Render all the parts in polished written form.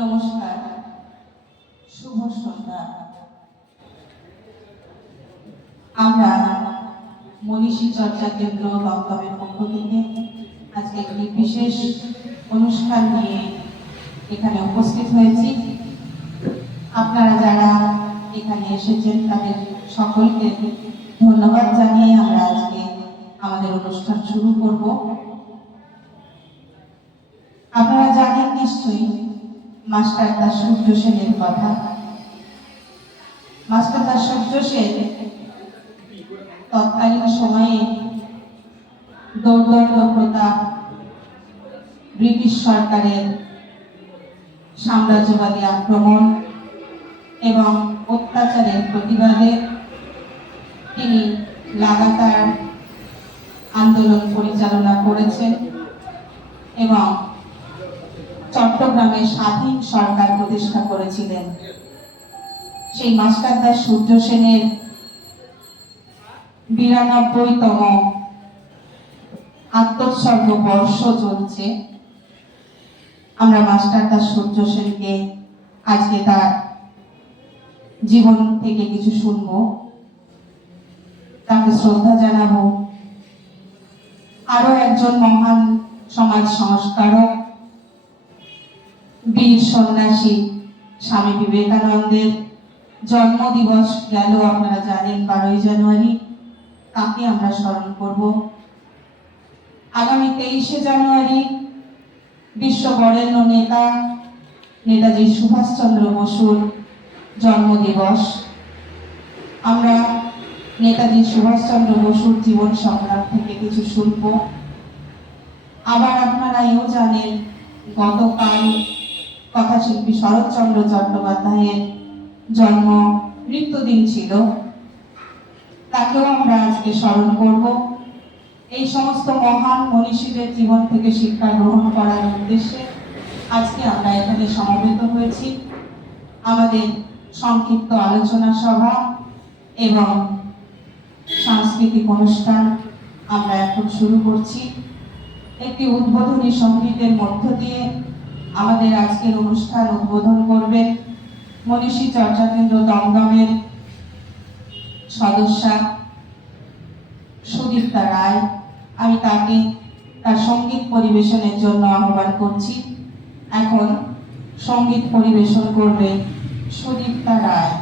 নমস্কার, শুভ সন্ধ্যা। আমরা মনীষী চর্চা কেন্দ্র দমদমের পক্ষ থেকে আজকে একটি বিশেষ অনুষ্ঠান নিয়ে এখানে উপস্থিত হয়েছি। আপনারা যারা এখানে এসেছেন তাদের সকলকে ধন্যবাদ জানিয়ে আমরা আজকে আমাদের অনুষ্ঠান শুরু করব। আপনারা জানেন নিশ্চয়ই মাস্টার দাস সূর্য সেনের কথা। মাস্টার দাস সূর্য সেন তৎকালীন সময়ে দৌর্দণ্ড প্রতাপ, ব্রিটিশ সরকারের সাম্রাজ্যবাদী আক্রমণ এবং অত্যাচারের প্রতিবাদে তিনি লাগাতার আন্দোলন পরিচালনা করেছেন এবং চট্টগ্রামে স্বাধীন সরকার প্রতিষ্ঠা করেছিলেন। সেই মাস্টার দাস সূর্য সেনের ৯২তম আত্মোৎসর্গ বর্ষ চলছে। আমরা মাস্টার দাস সূর্য সেনকে আজকে তার জীবন থেকে কিছু শুনবো, তাকে শ্রদ্ধা জানাবো। আরো একজন মহান সমাজ সংস্কারক, বীর সন্ন্যাসী স্বামী বিবেকানন্দের জন্মদিবস গেল, আপনারা জানেন ১২ই জানুয়ারি, তাকে আমরা স্মরণ করব। আগামী ২৩শে জানুয়ারি বিশ্ব বরেণ্য নেতা নেতাজি সুভাষচন্দ্র বসুর জন্মদিবস। আমরা নেতাজি সুভাষচন্দ্র বসুর জীবন সংগ্রাম থেকে কিছু শুনব। আবার আপনারা এও জানেন গতকাল কথাশিল্পী শরৎচন্দ্র চট্টোপাধ্যায়ের জন্ম মৃত্যুদিন ছিল, তাকেও আমরা আজকে স্মরণ করব। এই সমস্ত মহান মনীষীদের জীবন থেকে শিক্ষা গ্রহণ করার উদ্দেশ্যে আজকে আমরা এখানে সমবেত হয়েছি। আমাদের সংক্ষিপ্ত আলোচনা সভা এবং সাংস্কৃতিক অনুষ্ঠান আমরা এখন শুরু করছি। একটি উদ্বোধনী সঙ্গীতের মধ্য দিয়ে আমাদের আজকের অনুষ্ঠান উদ্বোধন করবেন মনীষী চর্চা কেন্দ্র দমদমের সদস্যা সুদীপ্তা রায়। আমি তাকে তার সঙ্গীত পরিবেশনের জন্য আহ্বান করছি। এখন সঙ্গীত পরিবেশন করবে সুদীপ্তা রায়।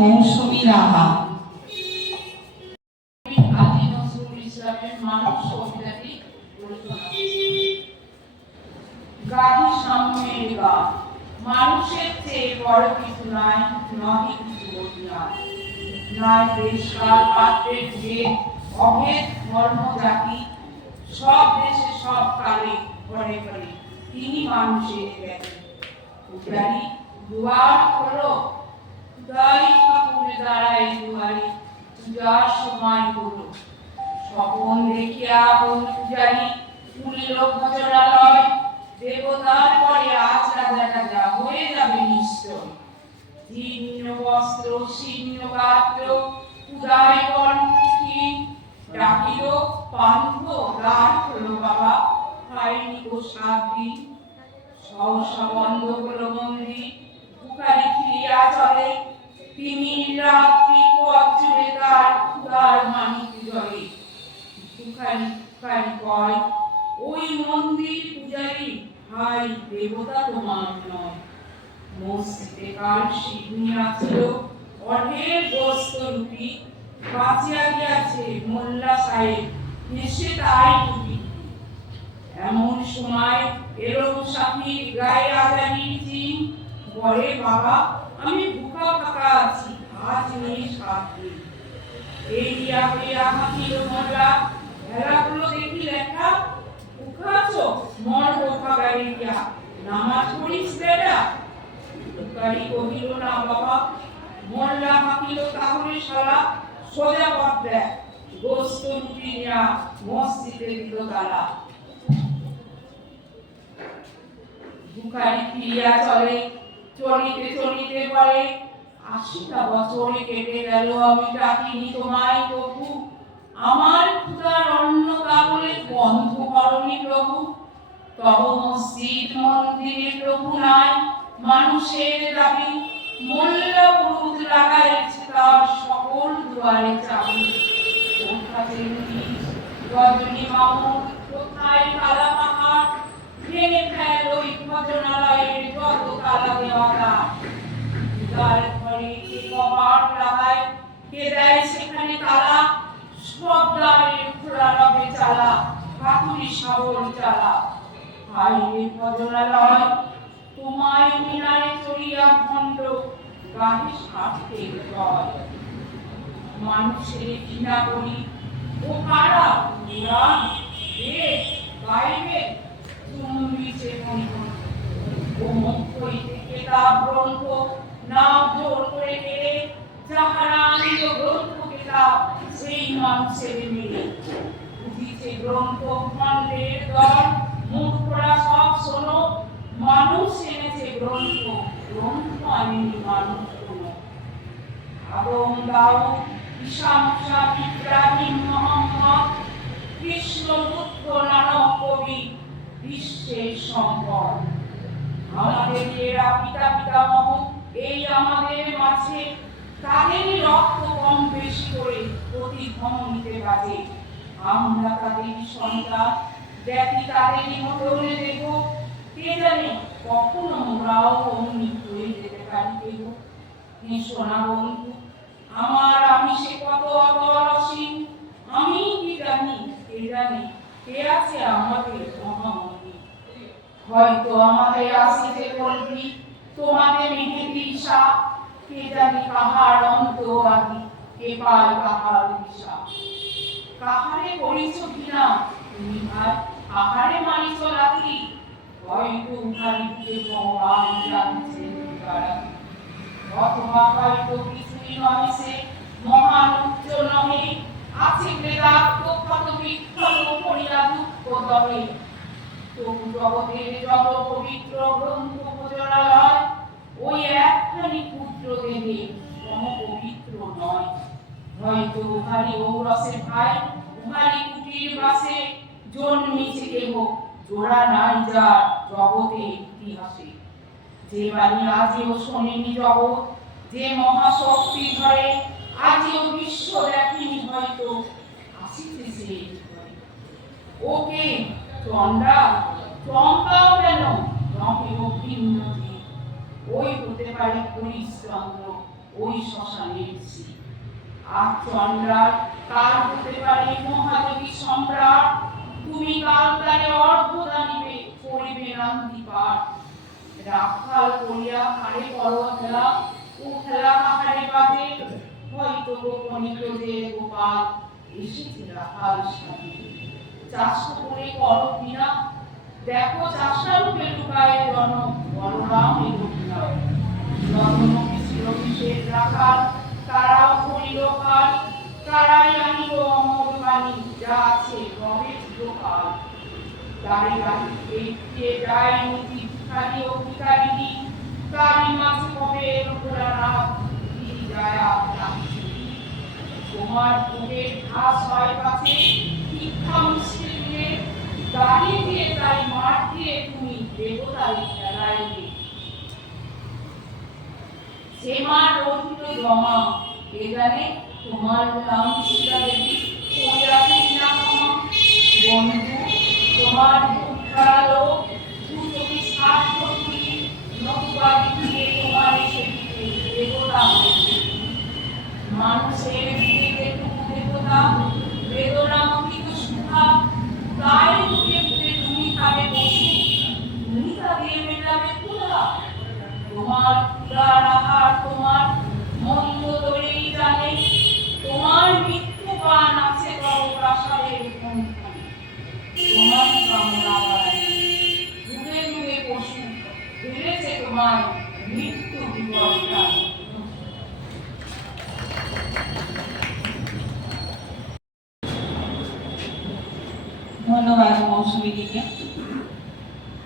মৌসুমী রাহা। গাহি সাম্যের গান, মানুষের চেয়ে বড় কিছু নাই, নহে কিছু বলিয়া নাই দেশকাল পাত্রের ভেদ, অভেদ ধর্ম জাতি, সব দেশে সব কালে ঘরে ঘরে তিনি মানুষের জ্ঞানী। পূজারি দুয়ার খোলো, খুদাই ঠাকুর দাঁড়ায় দুয়ারে, পূজার সময় হলো। স্বপন দেখিয়া বল পূজারি, তুলিল ভজনালয়, দেবতার পরে আজ রাজা রাজা হয়ে যাবে নিশ্চয়। জীর্ণ বস্ত্র শীর্ণ গাত্র, উদয় কণ্ঠী ডাকিল পান্থ, দ্বার হলো বাবা, হয়নি গো 7 দিন। সহসা বন্ধ হলো মন্দির, বুখারি ফিরিয়া চলে, তিনি রাত্রি পথ জুড়ে তার ক্ষুধার মানিক জলে। বুখারি বুখারি কয়, ওই মন্দির পূজারী ভাই, দেবতা তোমার নয়। মসজিদে কাল শিবনি আছিল, অঢের গোস্ত রুটি, বাঁচিয়া গিয়াছে মোল্লা সাহেব, হেসে তাই টুটি। এমন সময় এলো মুসাফির, গায়ে আজানির চিন, বলে বাবা আমি ভুকা ফাঁকা আছি, আজ নেই 7 দিন। এই দিয়া হইয়া হাঁকিল মোল্লা, ভেলাগুলো দেখি লেখা, উখাছ মর বোকা গাড়ি দিয়া, নামাজ পড়িস বেটা। গাড়ি কহিল না বাবা। মোল্লা হাঁকিল তাহলে শালা, সোজা পথ দেখ, গোস্ত রুটি নিয়া মসজিদে দিল তালা। বুখারি ফিরিয়া চলে, চলিতে চলিতে বলে 80টা বছর কেটে গেল, আমি ডাকিনি তোমায় তবু, আমার ক্ষুধার অন্ন তাবলে বন্ধ করনি প্রভু। তব মসজিদ মন্দিরে প্রভু নাই মানুষের দাবি, মোল্লা পুরুত লাগাইছে তার সকল দুয়ারে চাবি। কোথায় রজনী মামুদ, কোথায় কালা পাহাড়, ভেঙে ফেল ওই ভজনালয়ের যত তালা দেওয়া। তার ঘরে কে কপাট লাগায়, কে দেয় সেখানে তালা, সব দ্বারের খোলা রবে চালা, হাতুড়ি শাবল চালা। হাইরে ভজনালয়, তোমায় মিনারে চড়িয়া ভণ্ড, গাহে স্বার্থের জয়। মানুষের ঘৃণা করি, ও কারা পুরাণ বেদ গাইবে, চুম্বিছে মণিকণ্ঠ। ও মুখ হইতে কেতাব গ্রন্থ নাম জোর করে কেড়ে, যাহারা আনিল গ্রন্থ কেতাব সেই মানুষের মেরে। বুঝিছে গ্রন্থ খণ্ডের দল, মূর্খরা সব শোনো, মানুষ এনেছে গ্রন্থ, গ্রন্থ আনেনি মানুষ কোনো। আদম দাউদ ঈসা মুসা ইব্রাহিম মুহাম্মদ, কৃষ্ণ বুদ্ধ নানক কবি বিশ্বের সম্পদ। আমাদের এরা পিতা পিতামহ এই আমাদের মাঝে, তাদেরই রক্ত কম বেশি করে প্রতি ধমনীতে বাজে। আমরা তাদেরই সন্তান, দেখি তাদেরই মতনে দেব, কে জানে কখন আমরাও অমনি হয়ে যেতে পারি কেহ। সোনা বন্ধু আমার, আমি সে কত অতলসীম, আমি কি জানি কে জানে কে আছে আমাদের মহামণি। হয়তো আমাদের আসিতে বলবি তোমাদের মেহেদি ঈশা, কে জানি কাহার অন্তরাদি, কে পায় কাহার দিশা। কাহারে করিছ ঘৃণা তুমি ভাই, কাহারে মানিছ রাত্রি, হয়তো উহারিতে ভগবান জানছেন তারা। অথবা হয়তো কিছুই নহে সে মহান উচ্চ নহে, আছে বেদান্ত ক্ষত বিক্ষত করিয়া দুঃখ দহে। তবু জগতের যত পবিত্র গ্রন্থ ভজনালয়, ওই একখানি ক্ষুদ্র দেহে সম পবিত্র নয়। হয়তো উহারি ঔরসে ভাই, উহারি কুটির বাসে জন্মিছে কেহ, জোড়া নাই যার জগতের ইতিহাসে। যে বাণী আজিও শোনেনি জগৎ, যে মহাশক্তি ধরে আজিও বিশ্ব দেখেনি হয়তো, আসিতেছে এই ঘরে। ওকে চন্ডা, চম্পাও কেন নহে ও ভিন্ন জীব, ওই হতে পারে হরিশ্চন্দ্র, ওই শ্মশানের শিব। আর চন্দ্রার কাল হতে পারে মহাদেবী সম্রাট, তুমি কাল তারে অর্ঘ দানিবে, করিবে নান্দি পাঠ। রাখাল করিয়া হারে বড় খেলা, ও খেলা কাহারে বাজে, হয়তো গোপনে ক্রোধে গোপাল এসেছে রাখাল সাথে। চাষ করে করো বিনা, দেখো চাষার রূপে লুকায় জন, বলরাম এগোবিনা। জন্মকে শিরবিশের রাখাল, তারাও করিল কাল, তারাই আনিল অমর বাণী, যা আছে রবে চিরকাল। তারে রাখিতে কে যায় নীতি ভিখারি ও ভিখারিণী, তারি মাঝে কবে রঘুরানাথ তিনি যায় রাখিতে। তোমার বুকের ঘাস হয় কাছে, ভিক্ষা মুষ্টি দিয়ে, দাঁড়িয়ে দিয়ে তাই মাঠ দিয়ে তুমি দেবতারি খেলাইলে। সে মার রহিত জমা, কে জানে তোমার নাম সীতা দেবী করিয়াছে কিনা ক্ষমা। বন্ধু তোমার বুক ধরালো, দুচোখে স্বার্থ তুলি, নতুবা দিকে তোমার এসে দিতে দেবতা হয়েছে। মানুষের দিকে যেটুকু দেবতা, বেদনা মতিত সুধা, তাই ঘুরে ঘুরে তুমি খাবে পশু, তুমি তা দিয়ে মেটাবে ক্ষুধা। তোমার ক্ষুধার আহার তোমার মন্দ ধরেই জানে, তোমার মৃত্যু পান আছে তব প্রাসাদের কোণখানে। তোমার কামনা বাড়ায় যুগে যুগে পশু, ফেলেছে তোমার মৃত্যু বিপদটা। ধন্যবাদ মৌসুমীদিকে।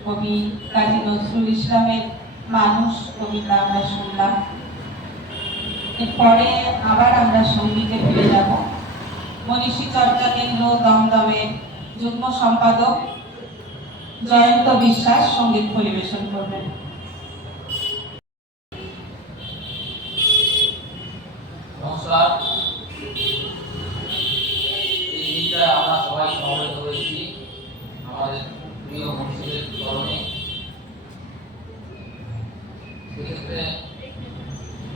কবি কাজী নজরুল ইসলামের মানুষ কবিতা আমরা শুনলাম। এরপরে আবার আমরা সঙ্গীতে ফিরে যাব। মনীষী চর্চা কেন্দ্র দমদমের যুগ্ম সম্পাদক জয়ন্ত বিশ্বাস সঙ্গীত পরিবেশন করবেন। নমস্কার। এই দিনটায় আমরা সবাই সমবেত হয়েছি আমাদের প্রিয় মনীষীদের স্মরণে। সেক্ষেত্রে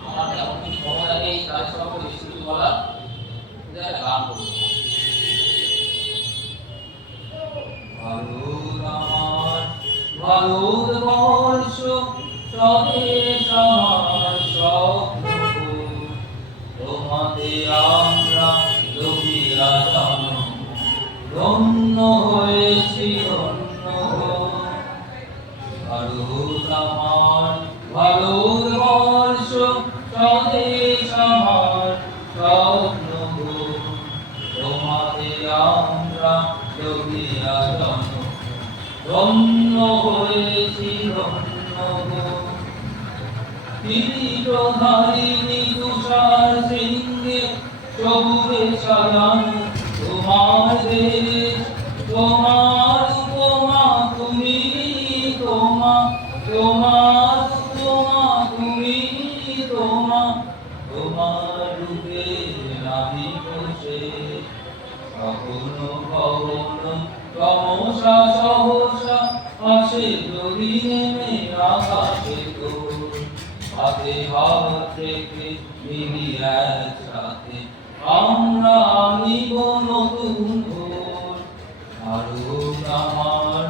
আমার তেমন কিছু ক্ষমতা নেই তাদের সম্পর্কে বেশি কিছু বলার, একটা গান করবো। ভারত আমার ভারত বর্ষ স্বদেশ আমার স্বপ্ন, তোমাতে আমরা লোভিয়া জন্ম, ধন্য হয়েছি ধন্য। ভারত আমার ভারত বর্ষ স্বদেশ আমার স্বপ্ন, তোমাতে আমরা লোভিয়া জন্ম, ধন্য হয়েছি ধন্য। কিরীটধারিণী তুষার শৃঙ্গে সবুজে সাজানো তোমার দেশ, তোমার উপমা তুমি তোমা, তোমার উপমা তুমি তোমা, তোমার রূপে নাহি শেষ। কখনো কখনো তমসা সহসা আসে যদি নেমে আকাশে তোর, হাতে হাত রেখে মিলি একসাথে আমরা আনিব নতুন ভোর। ভারত আমার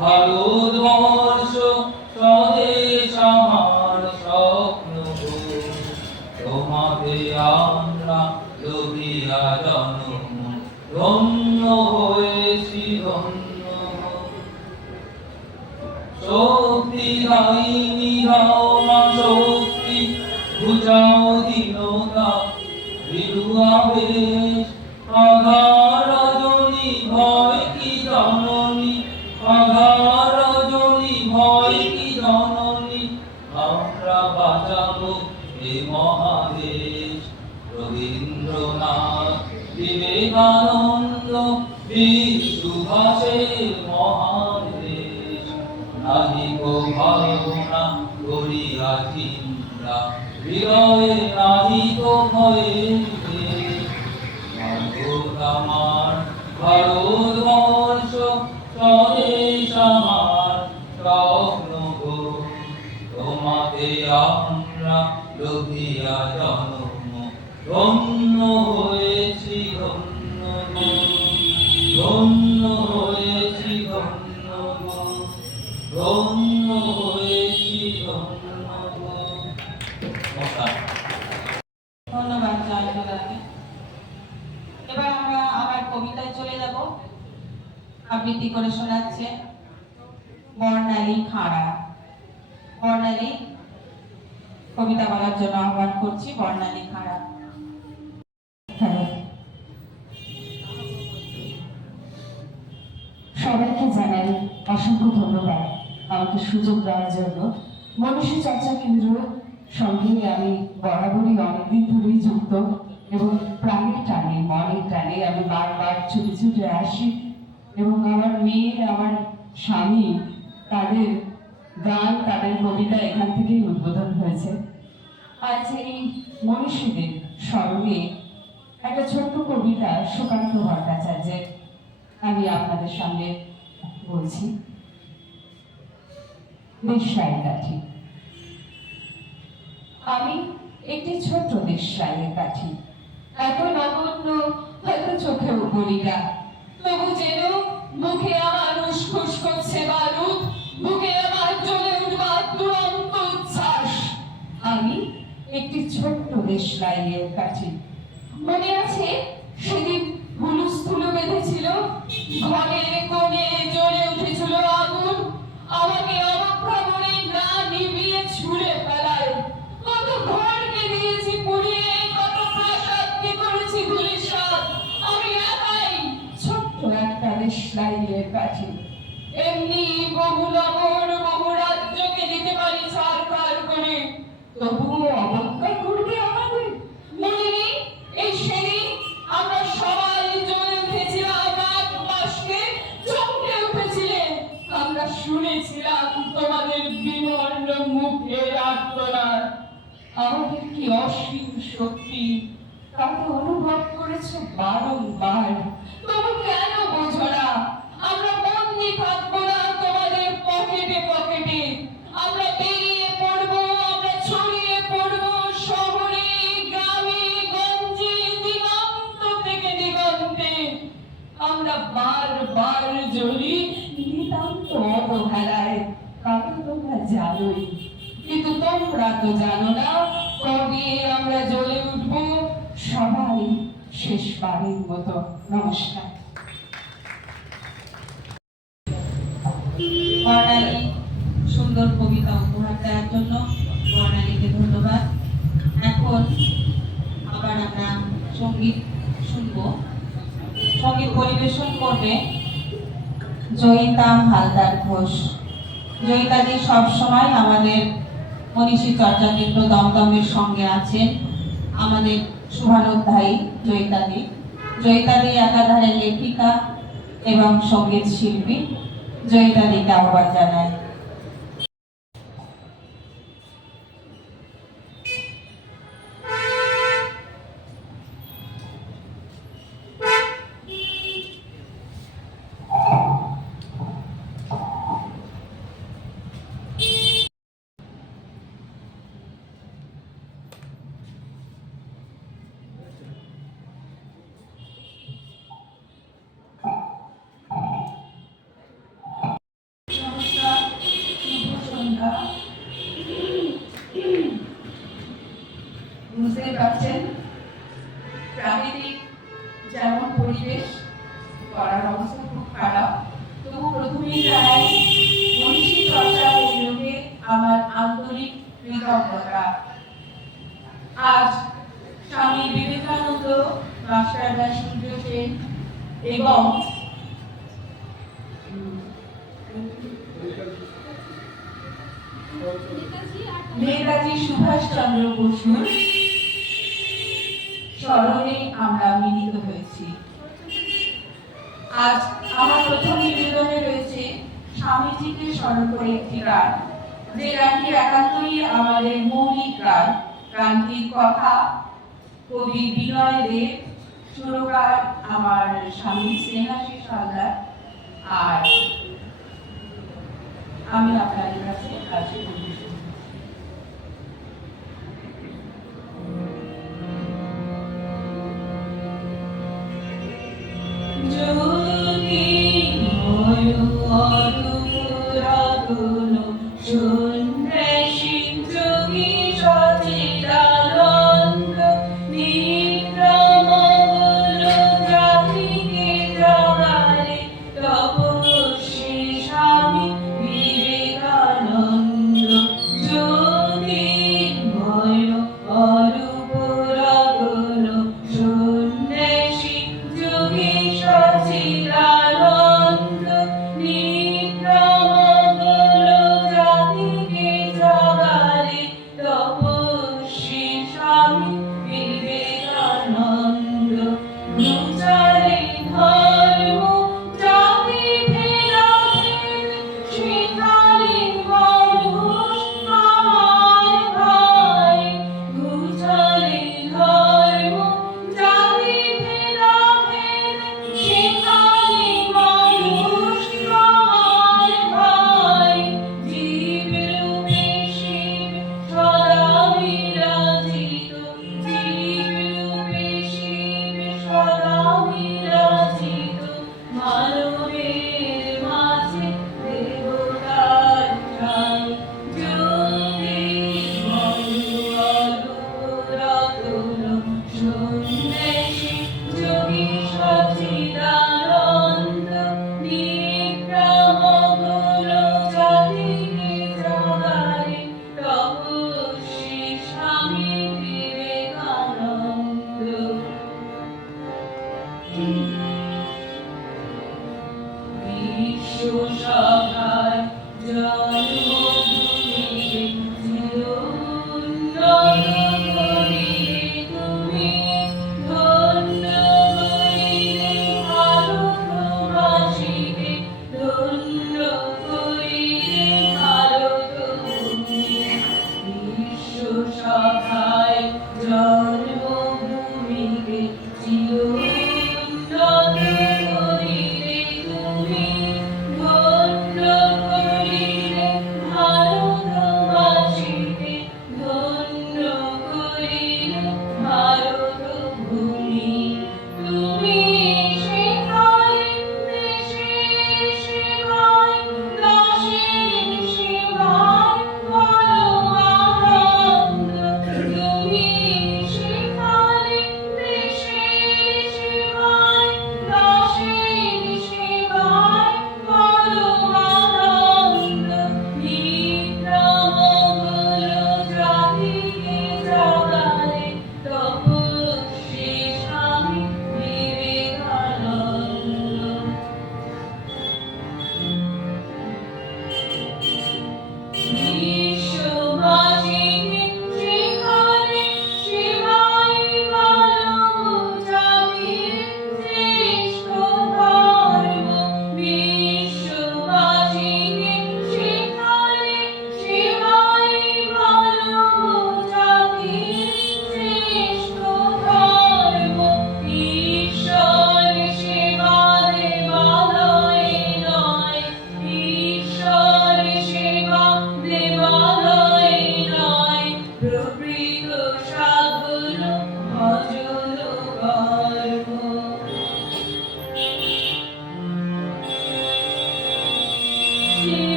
ভারত বর্ষ স্বদেশ আমার স্বপ্ন, তোমাকে আমরা লোভিয়া জন্ম, ধন্য হয়েছি ধন্য। শক্তি দায়িনী দাও মা শক্তি, বুঝাও দীনতা ভীরু আবেশ। আধার রজনী ভয় কি জননী, আধার রজনী ভয় কি জননী, আমরা বাঁচাবো এ মহাদেশ। রবীন্দ্রনাথ বিবেকানন্দ বীর সুভাষের মহান দেশ, নাহি গো ভাবনা করিয়া চিন্তা, হৃদয়ে নাহি গো ভয়ের দেশ। ভারত আমার ভারত বর্ষ স্বদেশ আমার স্বপ্ন, তোমাতে আমরা লোভিয়া জন্ম, ধন্য হয়েছি ধন্য, ধন্য হয়েছি ধন্য, ধন্য হয়েছি ধন্য। নমস্কার। ধন্যবাদ জয়ন্ত দাকে। এবার আমরা আবার কবিতায় চলে যাব। আবৃত্তি করে শোনাচ্ছে বর্ণালী খাঁড়া। বর্ণালী কবিতা বলার জন্য আহ্বান করছি বর্ণালী খাঁড়া। সবাইকে জানাই অসংখ্য ধন্যবাদ আমাকে সুযোগ দেওয়ার জন্য। মনীষী চর্চা কেন্দ্র সঙ্গে আমি বরাবরই অনেকদিন ধরেই যুক্ত এবং প্রাণের টানে মনের টানে আমি বারবার ছুটে ছুটে আসি এবং আমার মেয়ে আমার স্বামী তাদের গান তাদের কবিতা এখান থেকেই উদ্বোধন হয়েছে। আজ এই মনীষীদের স্মরণে একটা ছোট্ট কবিতা সুকান্ত ভট্টাচার্যের আমি আপনাদের সামনে বলছি। দেশলাই কাঠি। আমি একটি ছোট্ট দেশলাইয়ের কাঠি, এত নগণ্য হয়তো চোখেও বলি না, তবু যেন মুখে আমার উসখুস করছে বারুদ, বুকে আমার জ্বলে উঠবার দুরন্ত উচ্ছ্বাস। আমি একটি ছোট্ট দেশলাইয়ের কাঠি। মনে আছে সেদিন হুলুস্থুলু বেঁধেছিল, ঘরের কোণে জ্বলে উঠেছিল আগুন, আমাকে অবক্রমণে না নিভিয়ে ছুঁড়ে ফেলায়। কত ঘরকে দিয়েছি পুড়িয়ে, কত প্রাসাদকে করেছি ধূলিসাৎ, আমি একাই ছোট্ট একটা দেশলাইয়ের কাঠি। এমনি বহু নগর বহু রাজ্যকে দিতে পারি ছাড়খাড় করে, তবুও অবজ্ঞা করবে আমাদের। মুখের আর্তনাদ, আমাদের কি অসীম শক্তি তাকে অনুভব করেছে বারংবার। তবু কেন বোঝো না? আমরা বন্দি থাকবো না তোমাদের পকেটে পকেটে। আমরা বেরিয়ে পড়বো, আমরা ছড়িয়ে পড়বো শহরে, গ্রামে, গঞ্জে, দিগন্ত থেকে দিগন্তে। আমরা বারবার জ্বলি নিতান্ত অবহেলায়, কারণ তোমরা জানোই। কিন্তু তোমরা তো জানো না কবে আমরা জ্বলে উঠবো। সবাই শেষবারের মতো নমস্কার। বর্ণালী সুন্দর কবিতা উপহার দেওয়ার জন্য বর্ণালীকে ধন্যবাদ। এখন আবার আমরা সঙ্গীত শুনবো। সঙ্গীত পরিবেশন করবে জয়িতা হালদার ঘোষ। জয়িতাদি সবসময় আমাদের মনীষী চর্চা কেন্দ্র দমদমের সঙ্গে আছেন। আমাদের শুভানুধ্যায়ী জয়িতাদি। জয়িতাদি একাধারে লেখিকা এবং সঙ্গীত শিল্পী। জয়িতাদিকে আহ্বান জানায়। নমস্কার, শুভ সন্ধ্যা। বুঝতেই পারছেন প্রাকৃতিক যেমন পরিবেশ, করার অবস্থা খুব খারাপ। তবু প্রথমেই জানাই মনীষী চর্চা কেন্দ্রকে আমার আন্তরিক কৃতজ্ঞতা। আজ স্বামী বিবেকানন্দ, মাস্টারদা সূর্য সেন এবং নেতাজি সুভাষচন্দ্র বসুর স্মরণে আমরা মিলিত হয়েছি। আজ আমার প্রথম নিবেদনে রয়েছে স্বামীজিকে স্মরণ করে একটি গান, যে গানটি একান্তই আমাদের মৌলিক গান। গানটির কথা কবি বিনয় দেব, সুরকার আমার স্বামী স্নেহাশিস হালদার। আর আমি আপনাদের কাছে আজ পরিবেশন করছি। জাতিকে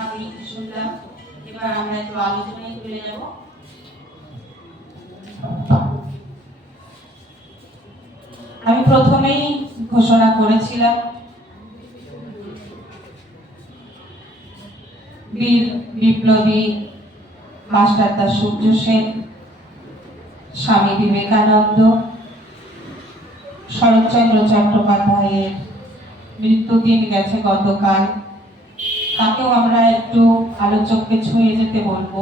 আবৃত্তি শুনলাম, এবার আমরা একটু আলোচনায় চলে যাব। আমি প্রথমেই ঘোষণা করেছিলাম বীর বিপ্লবী মাস্টারদা সূর্য সেন, স্বামী বিবেকানন্দ, শরৎচন্দ্র চট্টোপাধ্যায়ের মৃত্যুদিন গেছে গতকাল, তাকেও আমরা একটু আলোচককে ছুঁয়ে যেতে বলবো।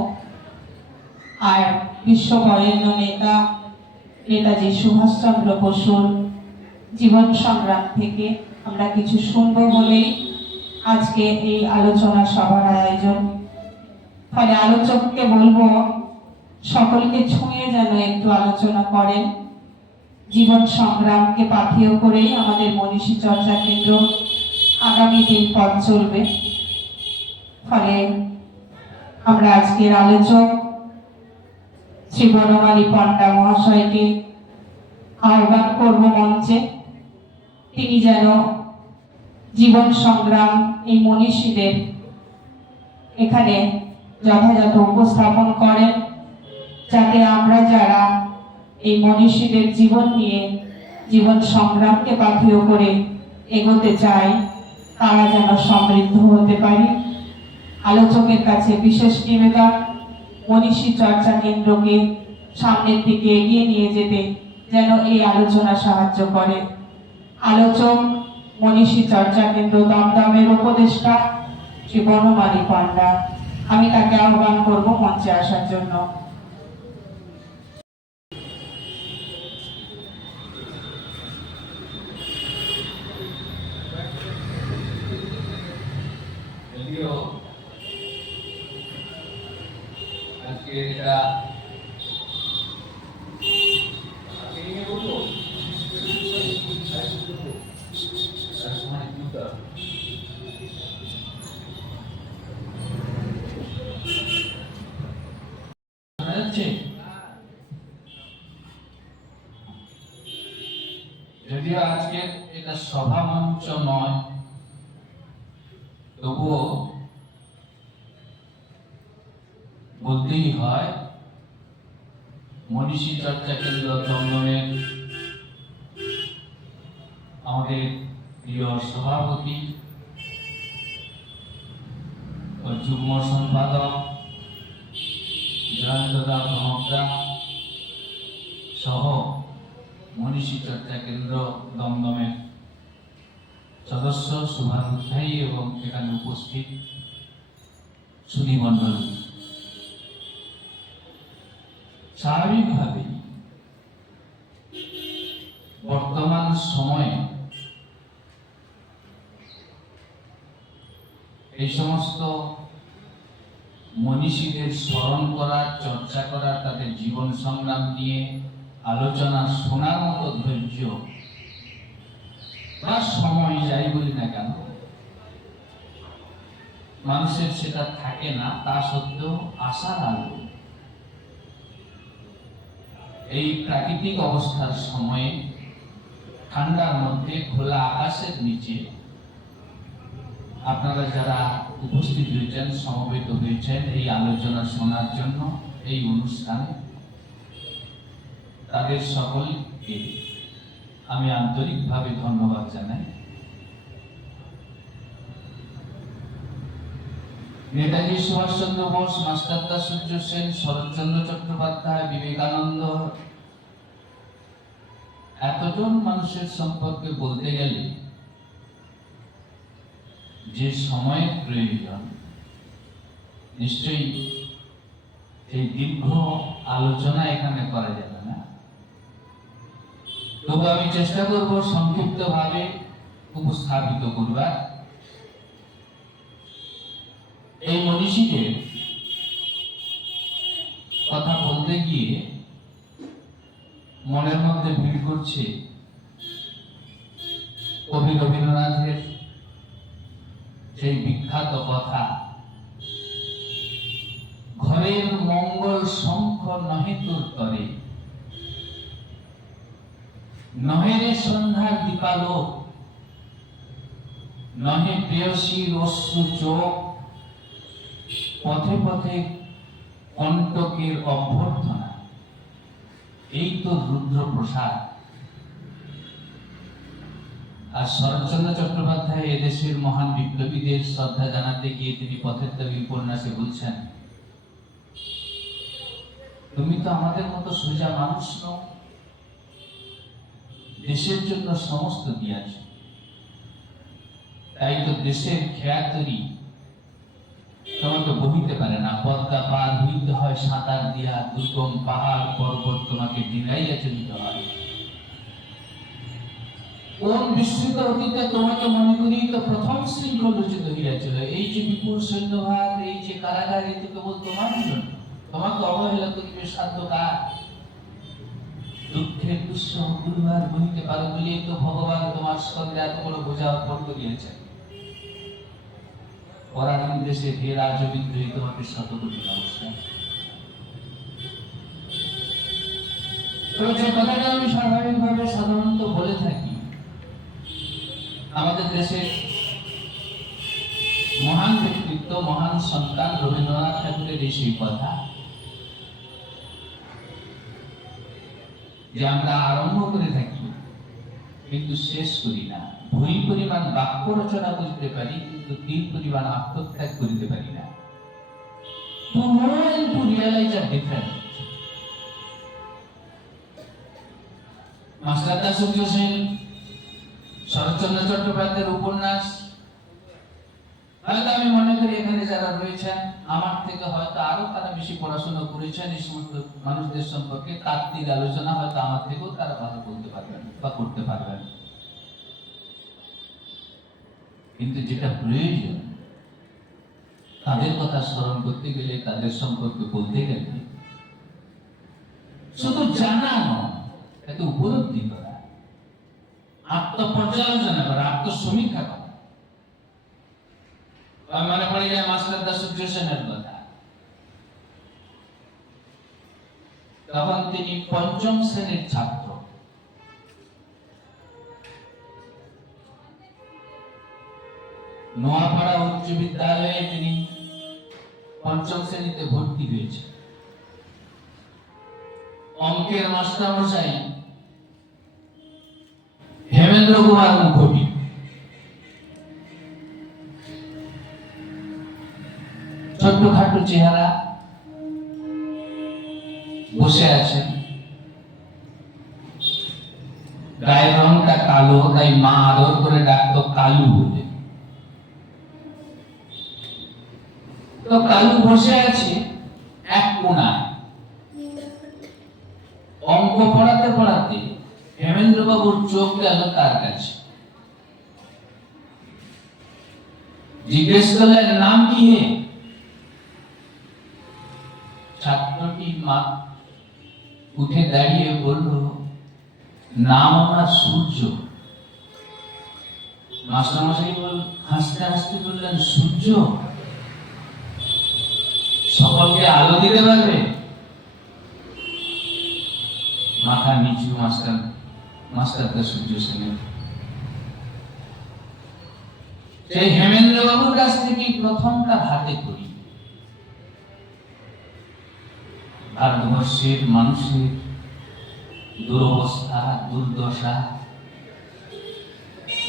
আর বিশ্ব বরেণ্য নেতা নেতাজি সুভাষচন্দ্র বসুর জীবন সংগ্রাম থেকে আমরা কিছু শুনবো বলেই আজকে এই আলোচনা সভার আয়োজন। ফলে আলোচককে বলবো সকলকে ছুঁয়ে যেন একটু আলোচনা করেন। জীবন সংগ্রামকে পাথেয় করেই আমাদের মনীষী চর্চা কেন্দ্র আগামী দিন পথ চলবে। ফলে আমরা আজকের আলোচক শ্রী বনমালী পণ্ডা মহাশয়কে আহ্বান করব মঞ্চে। তিনি যেন জীবন সংগ্রাম এই মনীষীদের এখানে যথাযথ উপস্থাপন করেন, যাতে আমরা যারা এই মনীষীদের জীবন নিয়ে জীবন সংগ্রামকে পাথেয় করে এগোতে চাই তারা যেন সমৃদ্ধ হতে পারি। আলোচকের কাছে বিশেষ নিবেদন, মনীষী চর্চা কেন্দ্রকে সামনের দিকে এগিয়ে নিয়ে যেতে যেন এই আলোচনা সাহায্য করে। আলোচক মনীষী চর্চা কেন্দ্র দমদমের উপদেষ্টা শ্রী বনমালী পণ্ডা। আমি তাকে আহ্বান করব মঞ্চে আসার জন্য। যদিও আজকে এটা যদিও আজকে এটা সভা মঞ্চ নয়, তবুও বলতেই হয় মনীষী চর্চা কেন্দ্র দমদমের আমাদের প্রিয় সভাপতি ও যুগ্ম সম্পাদক জয়ন্তদা প্রমোদা সহ মনীষী চর্চা কেন্দ্র দমদমের সদস্য শুভানুধ্যায়ী এবং এখানে উপস্থিত সুধীমণ্ডল, স্বাভাবিকভাবেই বর্তমান সময়ে এই সমস্ত মনীষীদের স্মরণ করা, চর্চা করা, তাদের জীবন সংগ্রাম নিয়ে আলোচনা শোনার মতো ধৈর্য বা সময় যাই বলি না কেন মানুষের সেটা থাকে না। তা সত্ত্বেও আশার আলো এই প্রাকৃতিক অবস্থার সময়ে ঠান্ডার মধ্যে খোলা আকাশের নিচে আপনারা যারা উপস্থিত হয়েছেন, সমবেত হয়েছেন এই আলোচনা শোনার জন্য এই অনুষ্ঠানে, তাদের সকলকে আমি আন্তরিকভাবে ধন্যবাদ জানাই। নেতাজি সুভাষচন্দ্র বোস, মাস্টারদা সূর্য সেন, শরৎচন্দ্র চট্টোপাধ্যায়, বিবেকানন্দ, এতজন মানুষের সম্পর্কে বলতে গেলে যে সময়ের প্রয়োজন, নিশ্চয়ই এই দীর্ঘ আলোচনা এখানে করা যাবে না। তবু আমি চেষ্টা করব সংক্ষিপ্তভাবে উপস্থাপিত করবার। এই মনীষীদের কথা বলতে গিয়ে মনের মধ্যে ভিড় করছে কবি রবীন্দ্রনাথের সেই বিখ্যাত কথা, ঘরের মঙ্গল শঙ্খ নহে তোর তরে, নহে রে সন্ধ্যার দীপালোক, নহে প্রেয়সীর অশ্রু চোখ, পথে পথে কণ্টকের অভ্যর্থনা, এই তো রুদ্রপ্রসাদ। আর শরৎচন্দ্র চট্টোপাধ্যায় এদেশের মহান বিপ্লবীদের শ্রদ্ধা জানাতে গিয়ে তিনি পথের দাবি উপন্যাসে বলছেন, তুমি তো আমাদের মতো সোজা মানুষ নও, দেশের জন্য সমস্ত দিয়াছ, তাই তো দেশের খেয়াতরি তোমাকে বহিতে পারে না, পদ্মা পার হইতে হয় সাঁতার দিয়া, দুর্গম পাহাড় পর্বত তোমাকে ডিঙাইয়া চলিতে হয়। কোন বিস্তৃত অতীতে তোমাকে মনে করি তো প্রথম শৃঙ্খল রচিত হইয়াছিল। এই যে বিপুল সৈন্যভাগ, এই যে কারাগার, এই তো কেবল তোমার জন্য। তোমাকে অবহেলা করিবে সাধ্য কার? দুঃখের দুঃসহ গুরুবার বহিতে পারো বলিয়ে তো ভগবান তোমার স্কন্ধে এত বড় বোঝা অর্পণ করিয়েছেন। পরাধীন দেশে হে রাজবিদ্রোহী, তোমাকে শতকোটি নমস্কার। তো যে কথাটা আমি স্বাভাবিকভাবে সাধারণত বলে থাকি, আমাদের দেশের মহান ব্যক্তিত্ব, মহান সন্তান রবীন্দ্রনাথ ঠাকুরের এই সেই কথা যে আমরা আরম্ভ করে থাকি কিন্তু শেষ করি না। ভুল পরিমাণ বাক্য রচনা করতে পারি কিন্তু তিল পরিমাণ আত্মত্যাগ করিতে পারি না। To know and to realize are different. Master দাসুক হোসেন, শরৎচন্দ্র চট্টোপাধ্যায়ের উপন্যাস, হয়তো আমি মনে করি এখানে যারা রয়েছেন আমার থেকে হয়তো আরো তারা বেশি পড়াশোনা করেছেন এই সমস্ত মানুষদের সম্পর্কে, তাত্ত্বিক আলোচনা হয়তো আমার থেকেও তারা ভালো বলতে পারবেন বা করতে পারবেন। কিন্তু যেটা প্রয়োজন, তাদের কথা স্মরণ করতে গেলে, তাদের সম্পর্কে বলতে গেলে শুধু জানা নয়, তাকে উপলব্ধি করা, আত্মপর্যালোচনা করা, আত্মসমীক্ষা করা। মনে পড়ে যায় মাস্টার দাসুক হোসেনের কথা। তখন তিনি পঞ্চম শ্রেণীর ছাত্র। নোয়াপাড়া উচ্চ বিদ্যালয়ে তিনি পঞ্চম শ্রেণীতে ভর্তি হয়েছে। অঙ্কের মাস্টার মশাই হেমেন্দ্র কুমার মুখোটি, ছোট্টখাটো চেহারা, বসে আছেন, গায়ের রংটা কালো, তাই মা আদর করে ডাকতো কালু বলে। তো কালু বসে আছে এক কোণায়, অঙ্ক পড়াতে পড়াতে হেমেন্দ্র বাবুর চোখ গেল তার কাছে। জিজ্ঞেস করলেন, নাম কি হে? ছাত্রটি মা উঠে দাঁড়িয়ে বলল, নাম আমার সূর্য। মাস্টারমশাই হাসতে হাসতে বললেন, সূর্য সকলকে আলো দিতে পারবে? মাথা নিচু মাস্টারটা সূর্য সেনের। সেই হেমেন্দ্র বাবুর কাছ থেকে প্রথম তার হাতে করি ভারতবর্ষের মানুষের দুরবস্থা, দুর্দশা।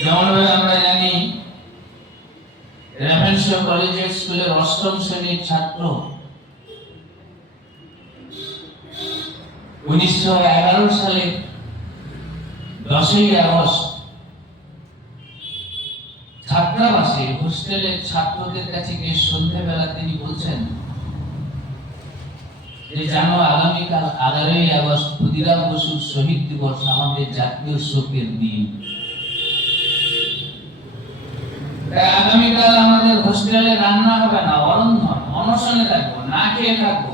যেমন আমরা জানি রেভেনশা কলেজের স্কুলের অষ্টম শ্রেণীর ছাত্র 1911 সালে 10ই আগস্ট ছাত্রাবাসে হোস্টেলের ছাত্রদের কাছে গিয়ে সন্ধ্যেবেলা তিনি বলছেন যে জানো, আগামীকাল 11ই আগস্ট ক্ষুদিরাম বসুর শহীদ দিবস, আমাদের জাতীয় শোকের দিন। আগামীকাল আমাদের হোস্টেলে রান্না হবে না, অরন্ধন, অনশনে থাকবো, না খেয়ে থাকবো,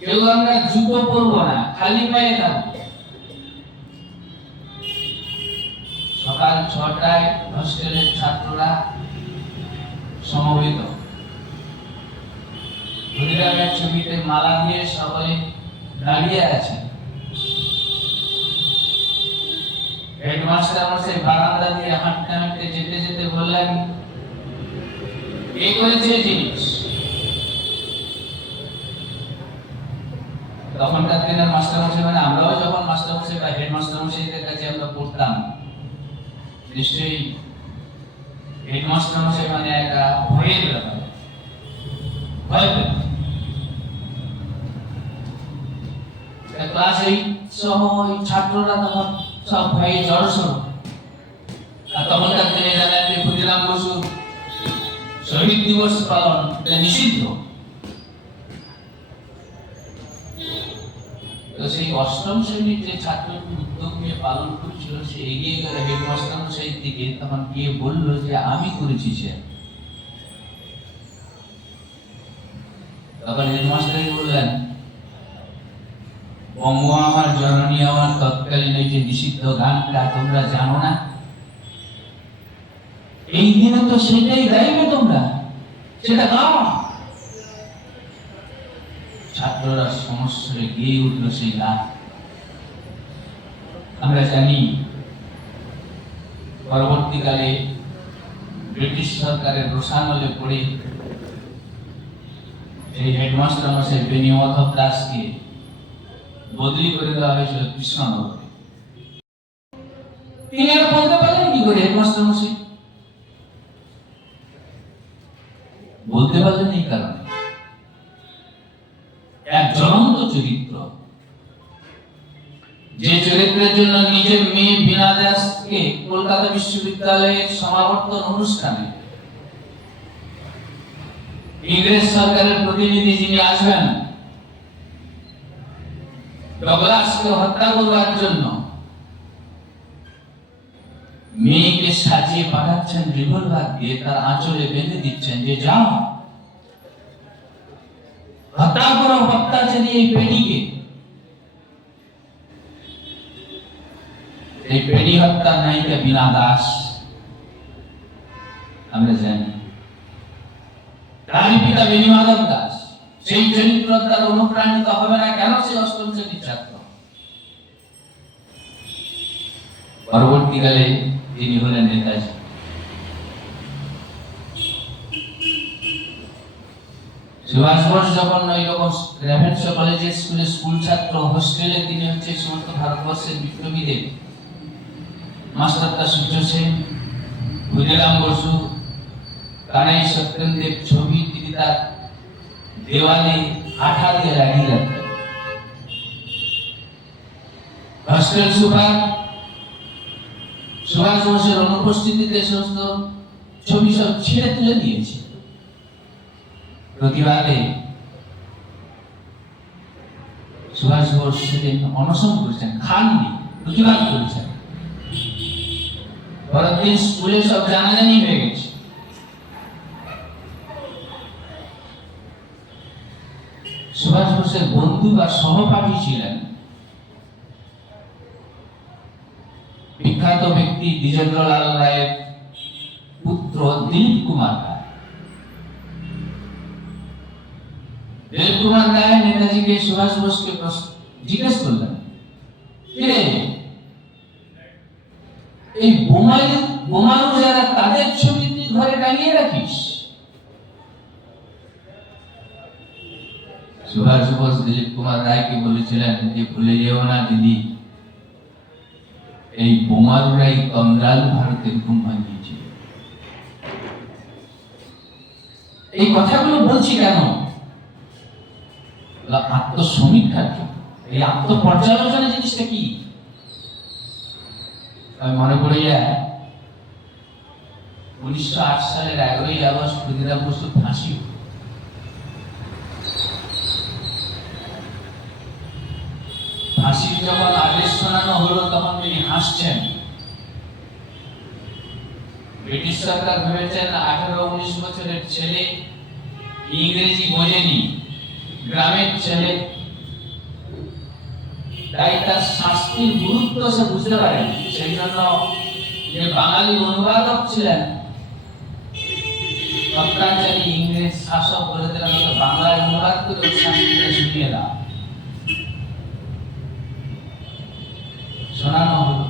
কেউ আমরা জুতো পরবো না, খালি পায়ে থাকবো। সকাল 6টায় হোস্টেলের ছাত্ররা সমবেত, ক্ষুদিরামের ছবিতে মালা দিয়ে সকলে দাঁড়িয়ে আছে। হেডমাস্টার মশাই বারান্দা দিয়ে হাঁটতে হাঁটতে যেতে যেতে বললেন, এই করেছে জিনিস। তখনকার দিনের মাস্টারমশাই মানে আমরাও যখন মাস্টারমশাই বা হেড মাস্টারমশাইদের কাছে আমরা পড়তাম, নিশ্চয়ই হেড মাস্টারমশাই মানে একটা ভয়ের ব্যাপার, ভয় পেত। ক্লাস 8 সহ ওই ছাত্ররা তখন সব ভয়ে জড়সড়। আর তখনকার দিনে জানেন যে ক্ষুদিরাম বসুর শহীদ দিবস পালন এটা নিষিদ্ধ। তো সেই অষ্টম শ্রেণীর যে ছাত্রটি উদ্যোগ নিয়ে পালন করেছিল, সে এগিয়ে গেল হেডমাস্টার মশাইয়ের দিকে, তখন গিয়ে বলল যে আমি করেছি স্যার। তখন হেডমাস্টার বললেন, বঙ্গ আমার জননী আমার তৎকালীন এই যে নিষিদ্ধ গানটা তোমরা জানো না? এই দিনে তো সেটাই গাইবে, তোমরা সেটা গাও। ছাত্ররা সমস্যায় গিয়ে উঠল সেই গান। আমরা জানি পরবর্তীকালে ব্রিটিশ সরকারের রোষানলে পড়ে এই হেডমাস্টার মশাই বেণীমাধব দাসকে বদলি করে দেওয়া হয়েছিল কৃষ্ণনগরে। তিনি আর বলতে পারলেন কি করে? হেডমাস্টার মশাই বলতে পারলেন এই কারণে এক জ্বলন্ত চরিত্র, যে চরিত্রের জন্য নিজের মেয়ে বীণা দাসকে কলকাতা বিশ্ববিদ্যালয়ের সমাবর্তন অনুষ্ঠানে ইংরেজ সরকারের প্রতিনিধি যিনি আসবেন ডগলাসকে হত্যা করবার জন্য মেয়েকে সাজিয়ে পাঠাচ্ছেন রিভলভার দিয়ে, তার আঁচলে বেঁধে দিচ্ছেন যে যাও হত্যা করো হত্যাচারী এই পেডিকে। এই পেডি হত্যা নায়িকা বীণা দাস আমরা জানি, তারই পিতা বেণীমাধব দাস। সেই চরিত্র তার অনুপ্রাণিত হবে না কেন? সে অষ্টম শ্রেণীর ছাত্র। পরবর্তীকালে তিনি হলেন নেতাজি। সুভাষ বোস যখন ওই রকম রেভেনশা কলেজে স্কুলে স্কুল ছাত্র, হোস্টেলে তিনি হচ্ছে সমস্ত ভারতবর্ষের বিপ্লবীদের মাস্টারদা সূর্য সেন, ক্ষুদিরাম বসু, কানাই সত্যেন্দ্রের ছবি তিনি তার দেওয়ালে আঠা দিয়ে লাগিয়ে রাখতেন। হোস্টেল সুপার সুভাষ বোসের অনুপস্থিতিতে সমস্ত ছবি সব ছিঁড়ে তুলে দিয়েছে। প্রতিবাদে সুভাষ বোস সেদিন অনশন করেছেন, খাননি, প্রতিবাদ করেছেন। পরের দিন স্কুলে সব জানাজানি হয়ে গেছে। সুভাষ বোসের বন্ধু বা সহপাঠী ছিলেন বিখ্যাত ব্যক্তি দ্বিজেন্দ্রলাল রায়ের পুত্র দিলীপ কুমার রায়। দিলীপ কুমার রায় নেতাজিকে সুভাষ বোসকে জিজ্ঞেস করলেন, এই বোমারু যারা তাদের ছবি তুই ঘরে টাঙিয়ে রাখিস? সুভাষ বোস দিলীপ কুমার রায়কে বলেছিলেন যে ভুলে যেও না দিদি, এই বোমারুরাই কংগ্রাল ভারতের ঘুম ভাঙিয়েছিল। এই কথাগুলো বলছি কেন? আত্মসমীক্ষার জন্য। এই আত্মপর্যালোচনা জিনিসটা কি? আমি মনে পড়ে যায় 1908 সালের 11ই আগস্ট ক্ষুদিরাম বসুর ফাঁসি। ফাঁসির যখন আদেশ শোনানো হলো তখন তিনি হাসছেন। ব্রিটিশ সরকার ভেবেছেন 18-19 বছরের ছেলে ইংরেজি বোঝেনি, গ্রামের ছেলে, তাই তার শাস্তির গুরুত্ব সে বুঝতে পারেন। সেই জন্য যে বাঙালি অনুবাদক ছিলেন, অত্যাচারী ইংরেজ শাসক বলে দিলেন বাংলায় অনুবাদ করে শাস্তিটা শুনিয়ে দাও। শোনানো হলো,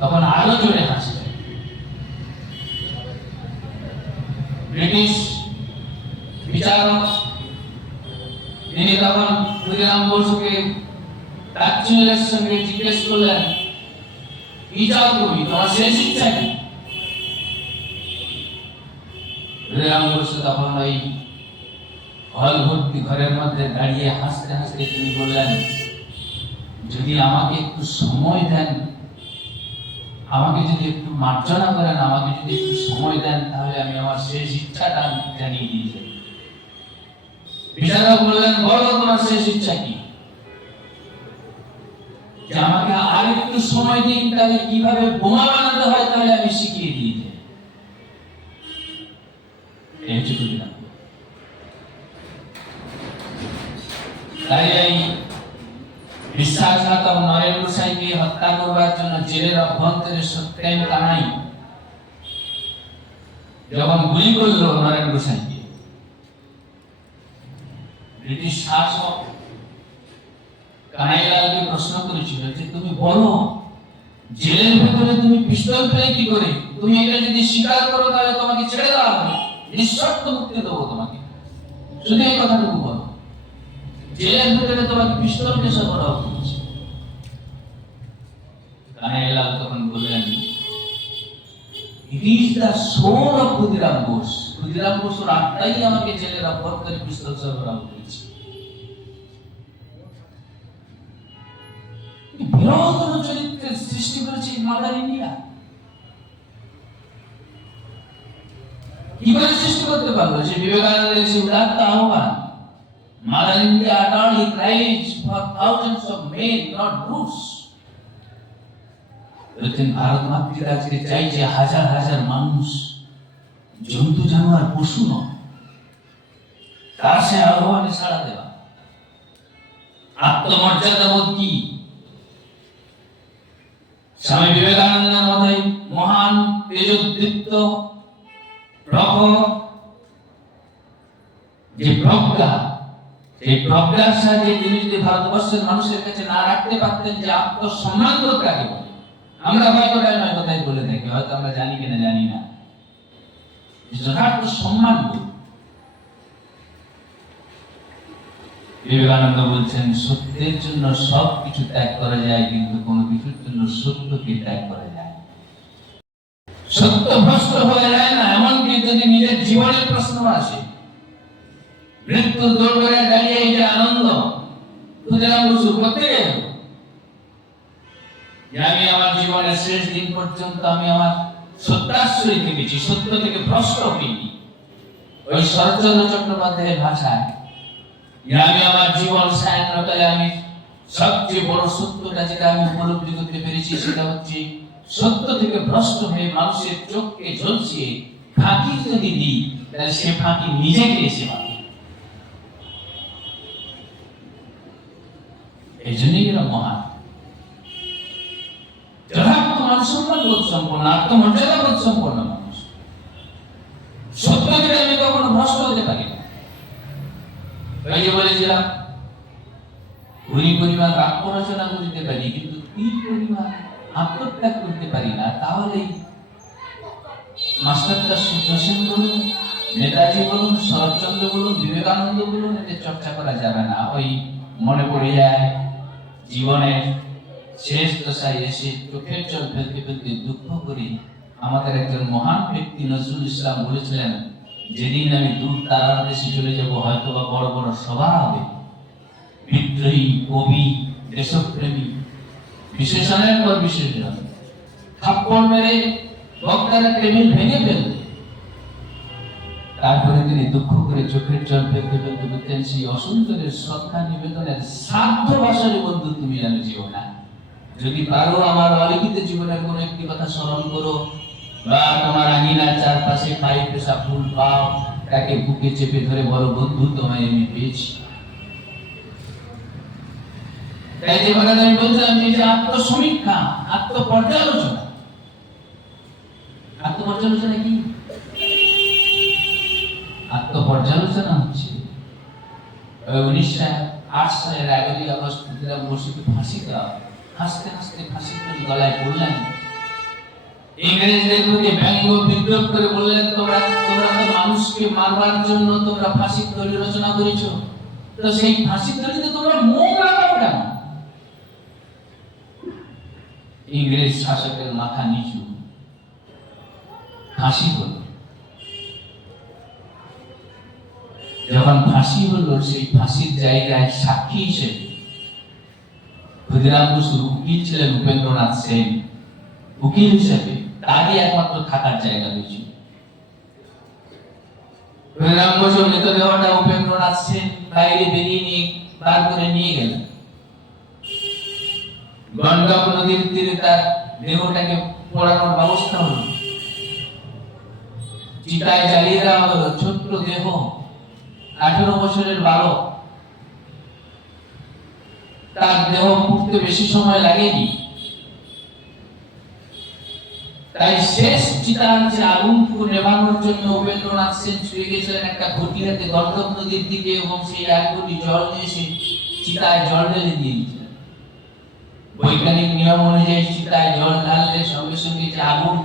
তখন আরো জোরে হাসলেন। ব্রিটিশ বিচারক তিনি তখন ক্ষুদিরাম বসুকে তাচ্ছিল্যের সঙ্গে জিজ্ঞেস করলেন, কি চাও তুমি, তোমার শেষ ইচ্ছা কি? ক্ষুদিরাম বসু তখন ওই হল ভর্তি ঘরের মধ্যে দাঁড়িয়ে হাসতে হাসতে তিনি বললেন, যদি আমাকে একটু সময় দেন, আমাকে যদি একটু মার্জনা করেন, আমাকে যদি একটু সময় দেন, তাহলে আমি আমার শেষ ইচ্ছাটা জানিয়ে দিয়ে যাই। বিচারক বললেন, বলো তোমার শেষ ইচ্ছা কি? যে আমাকে আর একটু সময় দিন, তাহলে কিভাবে বোমা বানাতে হয় তাহলে আমি শিখিয়ে দিয়ে যাই। এই হচ্ছে ক্ষুদিরাম। তাই এই বিশ্বাসঘাতক নরেন গোসাইকে হত্যা করবার জন্য জেলের অভ্যন্তরে সত্যেন কানাই যখন গুলি করলো নরেন গোসাইকে, ব্রিটিশ শাসক কানাইলালকে প্রশ্ন করেছিল যে তুমি বলো, জেলের ভেতরে তুমি পিস্তল ফেলে কি করে? তুমি এটা যদি স্বীকার করো তাহলে তোমাকে ছেড়ে দেওয়া হবে, নিঃশর্ত মুক্তি দেবো তোমাকে, শুধু এই কথাটুকু বলো। জেলের ভিতরে তোমাকে পিস্তল কেসে করা হচ্ছে। কানাইলাল তখন বললেন, it is the soul of Khudiram Bose. Khudiram বসুর আত্মাই আমাকে জেলের অভ্যন্তরে পিস্তল সরবরাহ করেছে। বিরোধ চরিত্রের সৃষ্টি করেছে মাদার ইন্ডিয়া। কি করে সৃষ্টি করতে পারলো? যে বিবেকানন্দের যে উদাত্ত আহ্বান, Mother India eternally cries for thousands of men, not brutes. বলছেন ভারত মাতৃকা আজকে চাই যে হাজার হাজার মানুষ, জন্তু জানোয়ার পশু নয়, তার সে আহ্বানে সাড়া দেওয়া। আত্মমর্যাদা বোধ কি? স্বামী বিবেকানন্দের মতোই মহান তেজোদ্দীপ্ত প্রখর যে প্রজ্ঞা, এই প্রজ্ঞার সাথে তিনি যদি ভারতবর্ষের মানুষের কাছে না রাখতে পারতেন যে আত্মসম্মান বোধ কাকে বলে, আমরা হয়তো নয় কথাই বলে থাকি, হয়তো আমরা জানি কিনা জানি না, যথার্থ সম্মান বোধ। বিবেকানন্দ বলছেন, সত্যের জন্য সব কিছু ত্যাগ করা যায়, কিন্তু কোনো কিছুর জন্য সত্যকে ত্যাগ করা যায়। সত্য ভ্রষ্ট হয়ে যায় না, এমনকি যদি নিজের জীবনের প্রশ্ন আসে, মৃত্যু দৌড়ে দাঁড়িয়ে এই যে আনন্দ ক্ষুদিরাম বসু করতে গেল, যে আমি আমার জীবনের শেষ দিন পর্যন্ত আমি আমার সত্যাশ্রয়ী থেকেছি, সত্য থেকে ভ্রষ্ট হইনি। ওই শরৎচন্দ্র চট্টোপাধ্যায়ের ভাষায়, যে আমি আমার জীবন সায়ান্নকালে আমি সবচেয়ে বড় সত্যটা যেটা আমি উপলব্ধি করতে পেরেছি, সেটা হচ্ছে সত্য থেকে ভ্রষ্ট হয়ে মানুষের চোখকে ঝলসিয়ে ফাঁকি যদি দিই, তাহলে সে ফাঁকি নিজেকে এসে মারে। এই জন্যই এরা মহান, যথার্থ মানসম্মান বোধ সম্পন্ন, আত্মমর্যাদা বোধ সম্পন্ন মানুষ। সত্য থেকে আমি কখনো ভ্রষ্ট হতে পারি না। ওই যে বলেছিলাম, ঘুরি পরিমাণ আত্মরচনা করিতে পারি, কিন্তু কি পরিমাণ আত্মত্যাগ করতে পারি না। তাহলে মাস্টারদা সূর্য সেন বলুন, নেতাজি বলুন, শরৎচন্দ্র বলুন, বিবেকানন্দ বলুন, এদের চর্চা করা যাবে না। ওই মনে পড়ে যায় জীবনের শেষ দশায় এসে চোখের জল ফেলতে ফেলতে দুঃখ করি, আমাদের একজন মহান ব্যক্তি নজরুল ইসলাম বলেছিলেন, যেদিন আমি দূর তারার দেশে চলে যাব, হয়তো বা বড় বড় সভা হবে, বিদ্রোহী, কবি, দেশপ্রেমী, বিশেষণের পর বিশেষণ থাপ্পড় মেরে বক্তারা টেবিল ভেঙে ফেলবে। তারপরে তিনি দুঃখ করে চোখের জল ফেলতে ফেলতে বলতেন, সেই অসুন্দরের শ্রদ্ধা নিবেদনের সাধ্য বাসরে বন্ধু তুমি যেন যেও না। যদি পারো আমার অলিখিত জীবনের কোনো একটি কথা স্মরণ করো, বা তোমার আঙিনার চারপাশে পায়ে পেশা ফুল পাও, তাকে বুকে চেপে ধরে বলো, বন্ধু তোমায় আমি পেয়েছি। তাই যে কথা আমি বলছিলাম, যে আত্মসমীক্ষা, আত্মপর্যালোচনা। আত্মপর্যালোচনা কি? আত্মপর্যালোচনা হচ্ছে 1908 সালের 11 আগস্ট ক্ষুদিরাম বসুকে ফাঁসি দেওয়া। হাসতে হাসতে ফাঁসির গলায় পড়লেন, ইংরেজদের প্রতি ব্যঙ্গ বিদ্রোহ করে বললেন, তোমরা তোমরা তো মানুষকে মারবার জন্য তোমরা ফাঁসির দড়ি রচনা করেছো, তো সেই ফাঁসির দড়িতে তোমরা মোম লাগাও কেন? ইংরেজ শাসকের মাথা নিচু, ফাঁসি হলো। যখন ফাঁসি হলো, সেই ফাঁসির জায়গায় সাক্ষী হিসেবে ক্ষুদিরাম বসুর উকিল ছিলেন উপেন্দ্রনাথ সেন। উকিল হিসেবে তারই একমাত্র থাকার জায়গা হয়েছিল। ক্ষুদিরাম বসুর মৃতদেহটা উপেন্দ্রনাথ সেন বাইরে বেরিয়ে নিয়ে বার করে নিয়ে গেলেন। গন্ডক নদীর তীরে তার দেহটাকে পোড়ানোর ব্যবস্থা হলো, চিতায় জ্বালিয়ে দেওয়া হলো। ছোট্ট দেহ, 18 বছরের বালক, তার দেহ পুড়তে বেশি সময় লাগেনি। তাই শেষ চিতার যে আগুনটুকু নেভানোর জন্য উপেন্দ্রনাথ সেন ছুঁয়ে গেছিলেন একটা ঘটিয়াতে গন্ডক নদীর দিকে, এবং সেই এক ঘটি জল নিয়ে এসে চিতায় জল ঢেলে দিয়েছিলেন। বৈজ্ঞানিক নিয়ম অনুযায়ী চিতায় জল ঢাললে সঙ্গে সঙ্গে যে আগুন,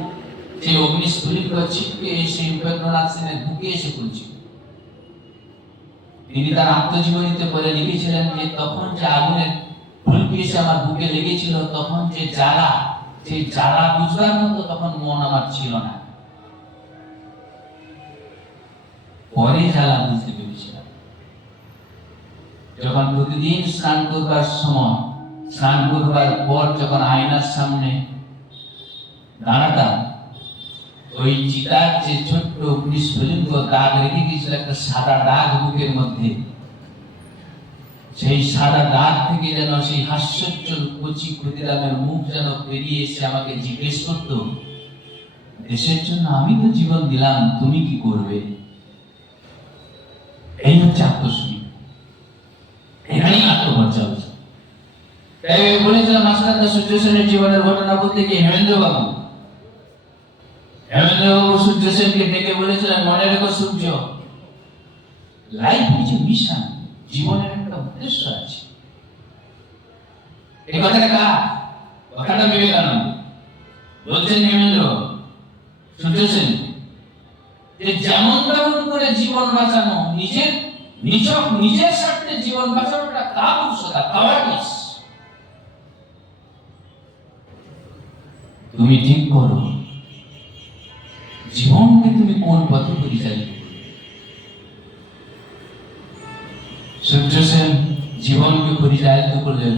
যে অগ্নিস্ফুলিঙ্গ ছিটকে সেই উপেন্দ্রনাথ সেনের বুকে এসে পড়ছিল। তিনি তার আত্মজীবনীতে বলে লিখেছিলেন যে তখন যে আগুনের ফুলকি এসে আমার বুকে লেগেছিল, তখন যে জ্বালা, সেই জ্বালা বুঝবার মতো তখন মন আমার ছিল না, পরে জ্বালা বুঝতে পেরেছিলাম। যখন প্রতিদিন স্নান করবার সময়, স্নান করবার পর যখন আয়নার সামনে দাঁড়াতাম, ওই চিতার যে ছোট্ট অগ্নিস্ফুলিঙ্গ দাগ রেখে গিয়েছিল একটা সাদা দাগ বুকের মধ্যে, সেই সাদা দাগ থেকে যেন সেই হাস্যোজ্জ্বল কচি ক্ষুদিরামের মুখ যেন বেরিয়ে এসে আমাকে জিজ্ঞেস করতো, দেশের জন্য আমি তো জীবন দিলাম, তুমি কি করবে? এই হচ্ছে আত্মসমীক্ষা, এখানেই আত্মপর্যালোচনা। তাই বলেছিলাম মাস্টারদা সূর্য সেনের জীবনের ঘটনা বলতে গিয়ে হেমেন্দ্রবাবু সূর্য সেনকে ডেকে বলেছিলেন, মনে রেখো সূর্য, লাইফ ইজ এ মিশন, জীবনের একটা উদ্দেশ্য আছে। এই কথাটা কার? কথাটা বিবেকানন্দ বলছেন হেমেন্দ্র সূর্য সেন, যে যেমন তেমন করে জীবন বাঁচানো, নিজের স্বার্থে জীবন বাঁচানোটা কাপুরুষতা, কাওয়ার্ডিস। তুমি ঠিক করো জীবনকে তুমি কোন পথে পরিচালিত করবে। সূর্য সেন জীবনকে পরিচালিত করলেন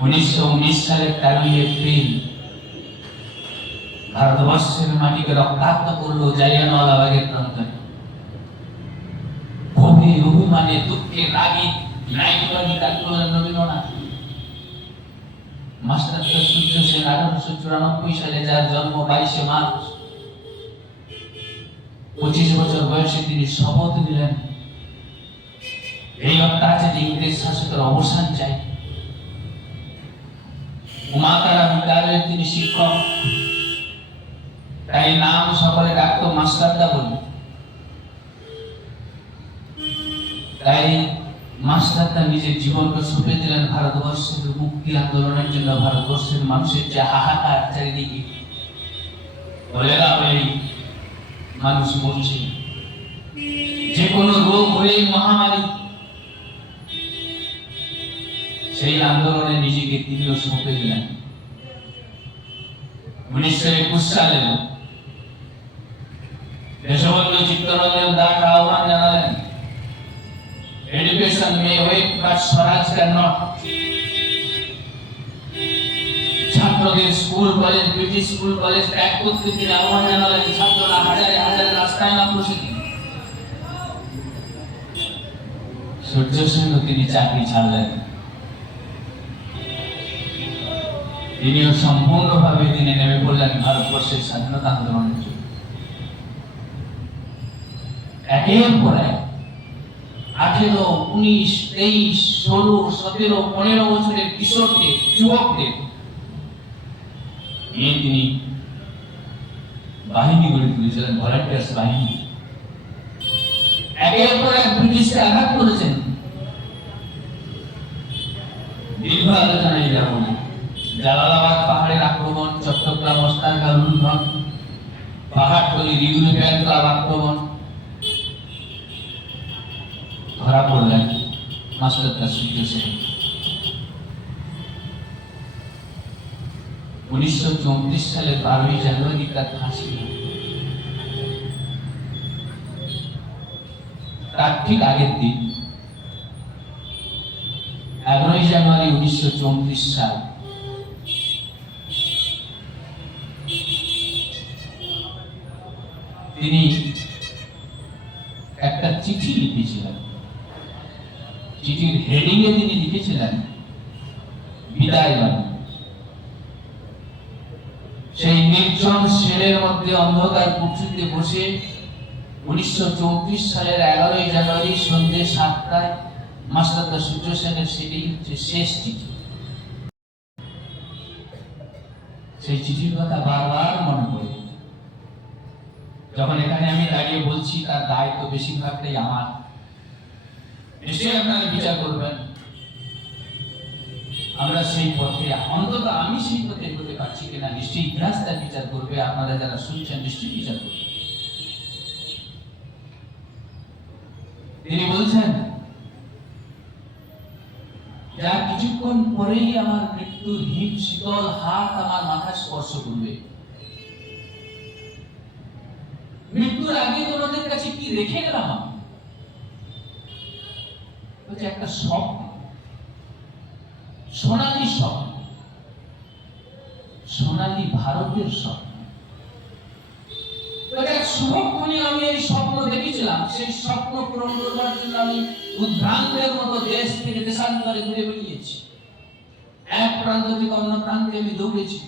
1919 সালের 13 এপ্রিল ভারতবর্ষের মাটিকে রক্তাক্ত করলো জালিয়ানওয়ালাবাগের প্রান্তরে। ক্ষোভে, অভিমানে, দুঃখে, রাগে নাইটুরানি ডাক করলেন রবীন্দ্রনাথ। মাস্টারদা সূর্য সেন 1894 সালে, যার জন্ম 22 মার্চ, 25 বছর বয়সে তিনি শপথ নিলেন, এই অত্যাচারী ইংরেজ শাসকের অবসান চাই। উমাতারা বিদ্যালয়ের তিনি শিক্ষক, তাই নাম সকলে ডাকতো মাস্টারদা বলে। তাই মাস্টারদা নিজের জীবনকে সঁপে দিলেন ভারতবর্ষের মুক্তি আন্দোলনের জন্য। ভারতবর্ষের মানুষের যে হাহাকার চারিদিকে, কলেরা হয়ে মানুষ মরছে, যে কোনো রোগ হয়ে মহামারী, সেই আন্দোলনে নিজেকে তিনিও সঁপে দিলেন। 1921 সালে দেশবন্ধু চিত্তরঞ্জন দাস আহ্বান জানালেন, education may wait but swaraj can not. ছাত্রদের school college, British school college ত্যাগ করতে তিনি আহ্বান জানালেন। ছাত্ররা হাজারে হাজারে রাস্তায় নামলো সেদিন। সূর্য সেনও তিনি চাকরি ছাড়লেন। তিনিও সম্পূর্ণভাবে তিনি নেমে পড়লেন ভারতবর্ষের স্বাধীনতা আন্দোলনের জন্য। একের পর এক 18, 19, 23, 16, 17, 15 বছরের কিশোরদের, যুবকদের নিয়ে তিনি বাহিনী গড়ে তুলেছিলেন, ভলান্টিয়ার্স বাহিনী। একের পর এক ব্রিটিশকে আঘাত করেছেন। দীর্ঘ আলোচনায় যাব না, জালালাবাদ পাহাড়ের আক্রমণ, চট্টগ্রাম অস্তারগাঁ লুণ্ঠন, পাহাড়তলি ইউরোপিয়ান ক্লাব আক্রমণ, ধরা পড়লেন মাস্টার সূর্য সেন। 1934 সালের 12ই জানুয়ারি তার ফাঁসি হয়। তার ঠিক আগের দিন 11ই জানুয়ারি 1934 সাল তিনি একটা চিঠি লিখেছিলেন। চিঠির হেডিং এ তিনি লিখেছিলেন বিদায় বাণী। সেই নির্জন সেলের মধ্যে অন্ধকার কুঠরিতে বসে 1934 সালের 11ই জানুয়ারি সন্ধ্যে 7টায় মাস্টারদা সূর্য সেনের সেটাই হচ্ছে শেষ চিঠি। সেই চিঠির কথা বারবার মনে পড়ে। যখন এখানে আমি দাঁড়িয়ে বলছি তার দায়িত্ব বেশিরভাগটাই আমার। নিশ্চয়ই আপনারা বিচার করবেন আমরা সেই পথে, অন্তত আমি সেই পথে এগোতে পারছি কিনা। নিশ্চয়ই ইতিহাস তার বিচার করবে, আপনারা যারা শুনছেন নিশ্চয়ই বিচার করবে। তিনি বলছেন, যা কিছুক্ষণ পরেই আমার মৃত্যুর হিম শীতল হাত আমার মাথা স্পর্শ করবে। মৃত্যুর আগে তোমাদের কাছে কি রেখে গেলাম আমি? বলছে একটা স্বপ্ন, সোনালী স্বপ্ন, সোনালী ভারতের স্বপ্ন। এক শুভক্ষণে আমি এই স্বপ্ন দেখেছিলাম। সেই স্বপ্ন পূরণ করবার জন্য আমি উদ্ভ্রান্তের মতো দেশ থেকে দেশান্তরে ঘুরে বেরিয়েছি। এক প্রান্ত থেকে অন্য প্রান্তে আমি দৌড়েছি।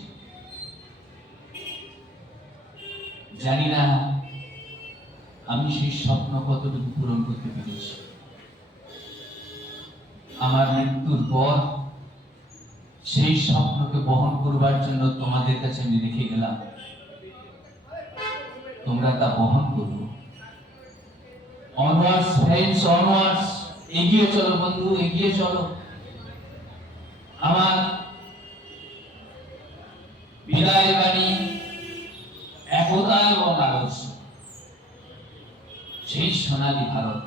জানি না আমি সেই স্বপ্ন কতটুকু পূরণ করতে পেরেছি। আমার মৃত্যুর পর সেই স্বপ্নকে বহন করবার জন্য তোমাদের কাছে আমি রেখে গেলাম। তোমরা তা বহন করো। অনওয়ার্ডস ফ্রেন্ডস, অনওয়ার্ডস, এগিয়ে চলো বন্ধু, এগিয়ে চলো। আমার বিদায় বাণী একতা এবং আদর্শ, সেই সোনালী ভারত।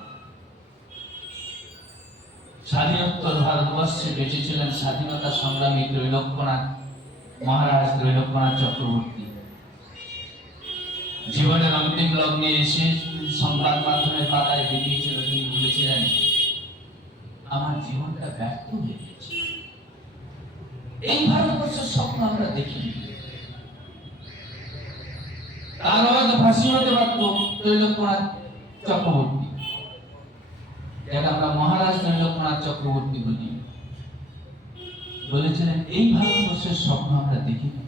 স্বাধীনোত্তর ভারতবর্ষে বেঁচেছিলেন স্বাধীনতা সংগ্রামী ত্রৈলোক্যনাথ মহারাজ, ত্রৈলোক্যনাথ চক্রবর্তী। জীবনের অন্তিম লগ্নে এসে সংবাদ মাধ্যমের পাতায় বেরিয়েছিল, তিনি বলেছিলেন, আমার জীবনটা ব্যর্থ হয়ে গেছে। এই ভারতবর্ষের স্বপ্ন আমরা দেখিনি। তার হয়তো ফাঁসি হতে পারত ত্রৈলোক্যনাথ চক্রবর্তী, যাকে আমরা মহারাজ ত্রৈলোক্যনাথ চক্রবর্তী বলি। বলেছিলেন, এই ভারতবর্ষের স্বপ্ন আমরা দেখিনি।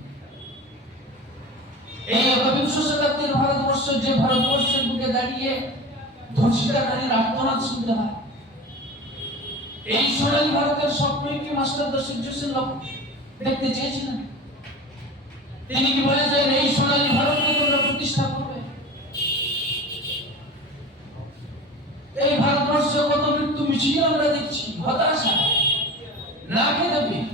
এই একবিংশ শতাব্দীর ভারতবর্ষ, যে ভারতবর্ষের বুকে দাঁড়িয়ে ধর্ষিতা নারীর আর্তনাদ শুনতে হয়, এই সোনালী ভারতের স্বপ্নই কি মাস্টারদা সূর্য সেন দেখতে চেয়েছিলেন? তিনি কি বলেছেন, এই সোনালী ভারতকে তোমরা প্রতিষ্ঠা করবে? এই ভারতবর্ষে কত মৃত্যু মিছিল আমরা দেখছি, হতাশা, না খেতে পেয়ে।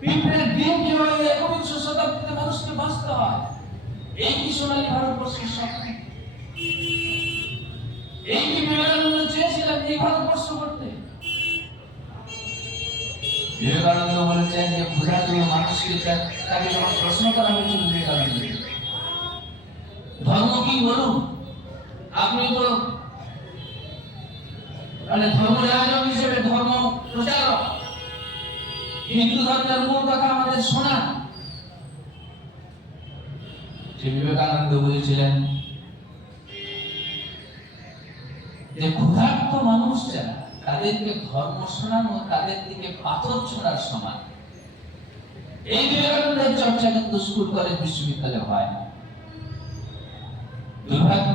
পিঁপড়ের ডিম কিভাবে একবিংশ শতাব্দীতে মানুষকে বাঁচতে হয়, এই কি সোনালী ভারতবর্ষের স্বপ্ন? এই কি বিবেকানন্দ চেয়েছিলেন এই ভারতবর্ষ করতে? বিবেকানন্দ বলেছেন যে ক্ষুধার্ত মানুষকে তাকে যখন প্রশ্ন করা হয়েছিল বিবেকানন্দ, ধর্ম কি বলুন, আপনি তো ধর্মরাজক হিসেবে ধর্ম প্রচারক, হিন্দু ধর্মের মূল কথা আমাদের শোনা। যে বিবেকানন্দ বলেছিলেন যে ক্ষুধার্ত মানুষ যারা, তাদেরকে ধর্ম শোনানো তাদের দিকে পাথর ছোড়ার সমান। এই বিবেকানন্দের চর্চা কিন্তু স্কুল কলেজ বিশ্ববিদ্যালয়ে হয় না। দুর্ভাগ্য।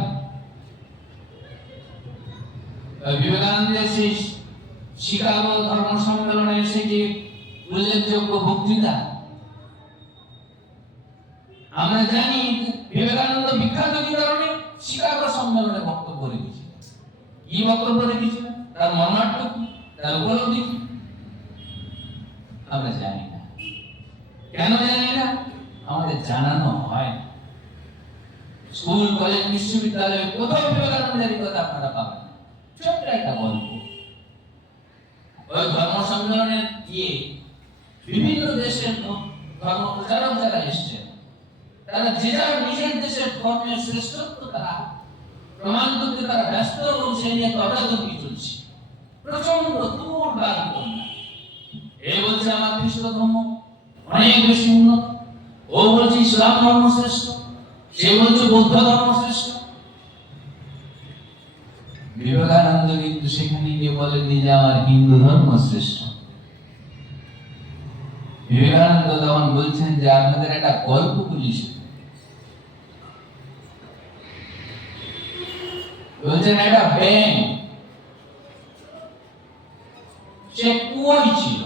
বিবেকানন্দের সেই শিকাগো ধর্ম সম্মেলনে এসে যে উল্লেখযোগ্য বক্তৃতা, আমরা জানি বিবেকানন্দ বিখ্যাত কি কারণে শিকাগো সম্মেলনে বক্তব্য রেখেছিলেন। কি বক্তব্য রেখেছিলেন, তার মর্মার্থ কি, তার উপলব্ধি কি আমরা জানি না। কেন জানি না, আমাদের জানানো হয় না। স্কুল, কলেজ, বিশ্ববিদ্যালয়ে কোথাও বিবেকানন্দের কথা আপনারা পাবেন না। ছোট্ট একটা গল্প। ওই ধর্ম সম্মেলনে গিয়ে বিভিন্ন দেশের ধর্ম প্রচারক যারা এসছেন, তারা যে যার নিজের দেশের ধর্মের শ্রেষ্ঠত্ব তারা প্রমাণ করতে তারা ব্যস্ত এবং সে নিয়ে তর্কাতর্কি চলছে। প্রচন্ড তুমুল বাদবিতণ্ডা। এ বলছে আমার খ্রিস্ট ধর্ম অনেক বেশি উন্নত, ও বলছে ইসলাম ধর্ম শ্রেষ্ঠ, সে বলছে বৌদ্ধ ধর্ম শ্রেষ্ঠ। বিবেকানন্দ কিন্তু সেখানে গিয়ে বলেননি যে আমার হিন্দু ধর্ম শ্রেষ্ঠ। বিবেকানন্দ তখন বলছেন যে আপনাদের একটা গল্প বলি। বলছেন একটা ব্যাঙ, সে কুয়োয় ছিল।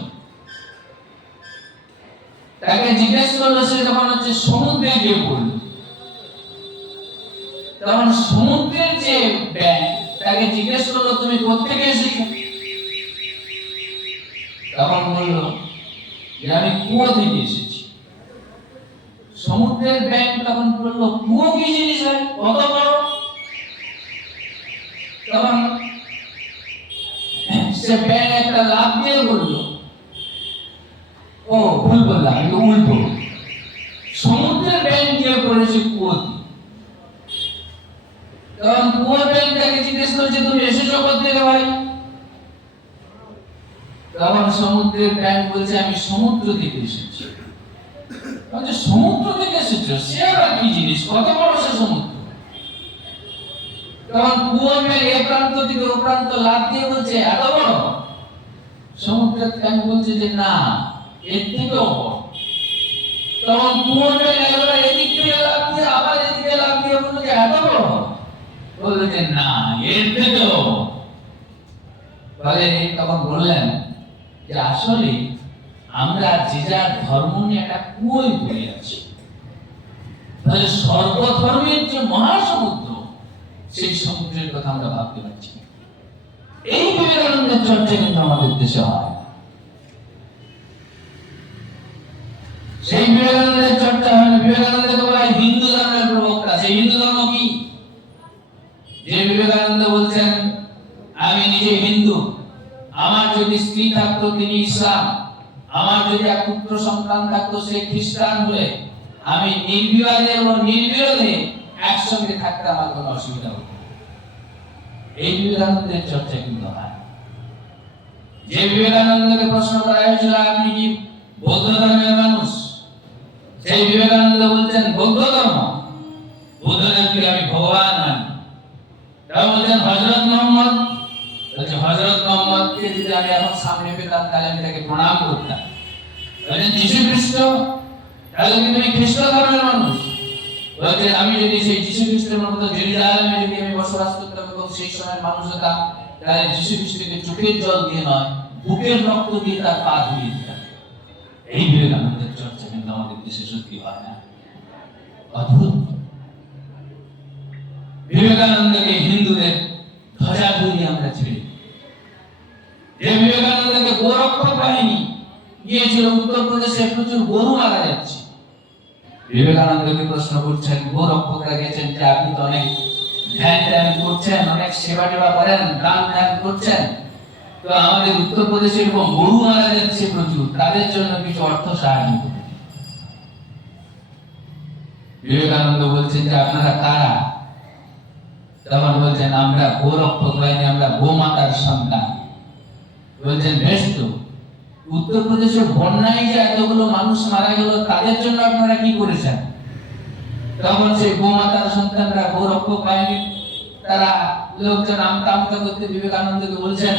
তাকে জিজ্ঞেস করলো, সে যখন সমুদ্রে গিয়ে পড়ল, তখন সমুদ্রের যে ব্যাঙ তাকে জিজ্ঞেস করলো তুমি কোত্থেকে এসেছো? তখন বলল যে আমি কুয়ো থেকে এসেছি। সমুদ্রের ব্যাঙ তখন বলল কুয়ো কি জিনিস হয়, কত বড়? তখন সে ব্যাঙ একটা লাফ দিয়ে বলল, ও ভুল বললাম, একটু উল্টো, সমুদ্রের ব্যাঙ গিয়ে পড়েছে কুয়োতে। তখন কুয়োর ব্যাঙ তাকে জিজ্ঞেস করেছে তুমি এসেছো কোত্থেকে ভাই? তখন সমুদ্রের ব্যাঙ বলছে আমি সমুদ্র থেকে এসেছি। বলছে সমুদ্র থেকে এসেছো, সে আবার কি জিনিস, কত বড় সে সমুদ্র? তখন কুয়োর ব্যাঙ এ প্রান্ত থেকে ও প্রান্ত লাফ দিয়ে বলছে এত বড়? সমুদ্রের ব্যাঙ বলছে যে না, এর থেকেও বড়। তখন কুয়োর ব্যাঙ একবার এদিক থেকে লাফ দিয়ে আবার এদিকে লাফ দিয়ে বলল যে এত বড়? বললো যে না, এর থেকেও। বলে তখন বললেন যে আসলে আমরা যে যার ধর্ম নিয়ে একটা কুয়োয় পড়ে আছি। তাহলে সর্বধর্মের যে মহাসমুদ্র, সেই সমুদ্রের কথা আমরা ভাবতে পারছি না। এই বিবেকানন্দের চর্চা কিন্তু আমাদের দেশে হয়। সেই বিবেকানন্দের চর্চা হয় না। বিবেকানন্দকে বলা হয় হিন্দু ধর্মের প্রবক্তা। সেই হিন্দু ধর্ম কি? যে বিবেকানন্দ বলছেন আমি নিজে হিন্দু, আমার যদি স্ত্রী থাকতো তিনি ইসলাম, আমার যদি এক পুত্র সন্তান থাকতো সে খ্রিস্টান হলে আমি নির্বিবাদে এবং নির্বিরোধে একসঙ্গে থাকতে আমার কোনো অসুবিধা হতো না। এই বিবেকানন্দের চর্চা কিন্তু হয়। যে বিবেকানন্দকে প্রশ্ন করা হয়েছিল আপনি কি বৌদ্ধ ধর্মের মানুষ, সেই বিবেকানন্দ বলছেন বৌদ্ধ ধর্ম, বুদ্ধদেবকে আমি ভগবান মানি। তারা বলছেন হযরত মুহাম্মদ, বলছে হযরত মুহাম্মদকে যদি আমি এখন সামনে পেতাম তাহলে আমি তাকে প্রণাম করতাম। বলছেন যীশু খ্রিস্ট, তাহলে কি তুমি খ্রিস্ট ধর্মের মানুষ? বলছেন আমি যদি সেই যীশু খ্রিস্টের মতো জেরুজালেমে যদি আমি বসবাস করতাম এবং সেই সময়ের মানুষ হতাম, তাহলে যীশু খ্রিস্টকে চোখের জল দিয়ে নয়, বুকের রক্ত দিয়ে তার পা ধুয়ে দিতাম। এই বিবেকানন্দের চর্চা কিন্তু আমাদের দেশে সত্যি হয় না। অদ্ভুত। বিবেকানন্দকে হিন্দুদের ধ্বজা ধরিয়ে আমরা ছেড়ে, যে বিবেকানন্দকে গোরক্ষক বাহিনী গিয়েছিল উত্তরপ্রদেশে, প্রচুর গরু মারা যাচ্ছে। বিবেকানন্দকে প্রশ্ন করছেন, গোরক্ষকরা গেছেন যে আপনি তো অনেক ধ্যান করছেন, অনেক সেবা টেবা করেন, দান করছেন, তো আমাদের উত্তরপ্রদেশে এরকম গরু মারা যাচ্ছে প্রচুর, তাদের জন্য কিছু অর্থ সাহায্য করুন। বিবেকানন্দ বলছেন যে আপনারা কারা? তখন বলছেন আমরা গোরক্ষক বাহিনী, আমরা গোমাতার সন্তান। বলছেন বেশ তো, উত্তরপ্রদেশের বন্যায় যে এতগুলো মানুষ মারা গেল তাদের জন্য আপনারা কি করেছেন? তখন সেই গোমাতার সন্তানরা গোরক্ষক বাহিনী তারা লোকজন আমতা আমতা করতে বিবেকানন্দকে বলছেন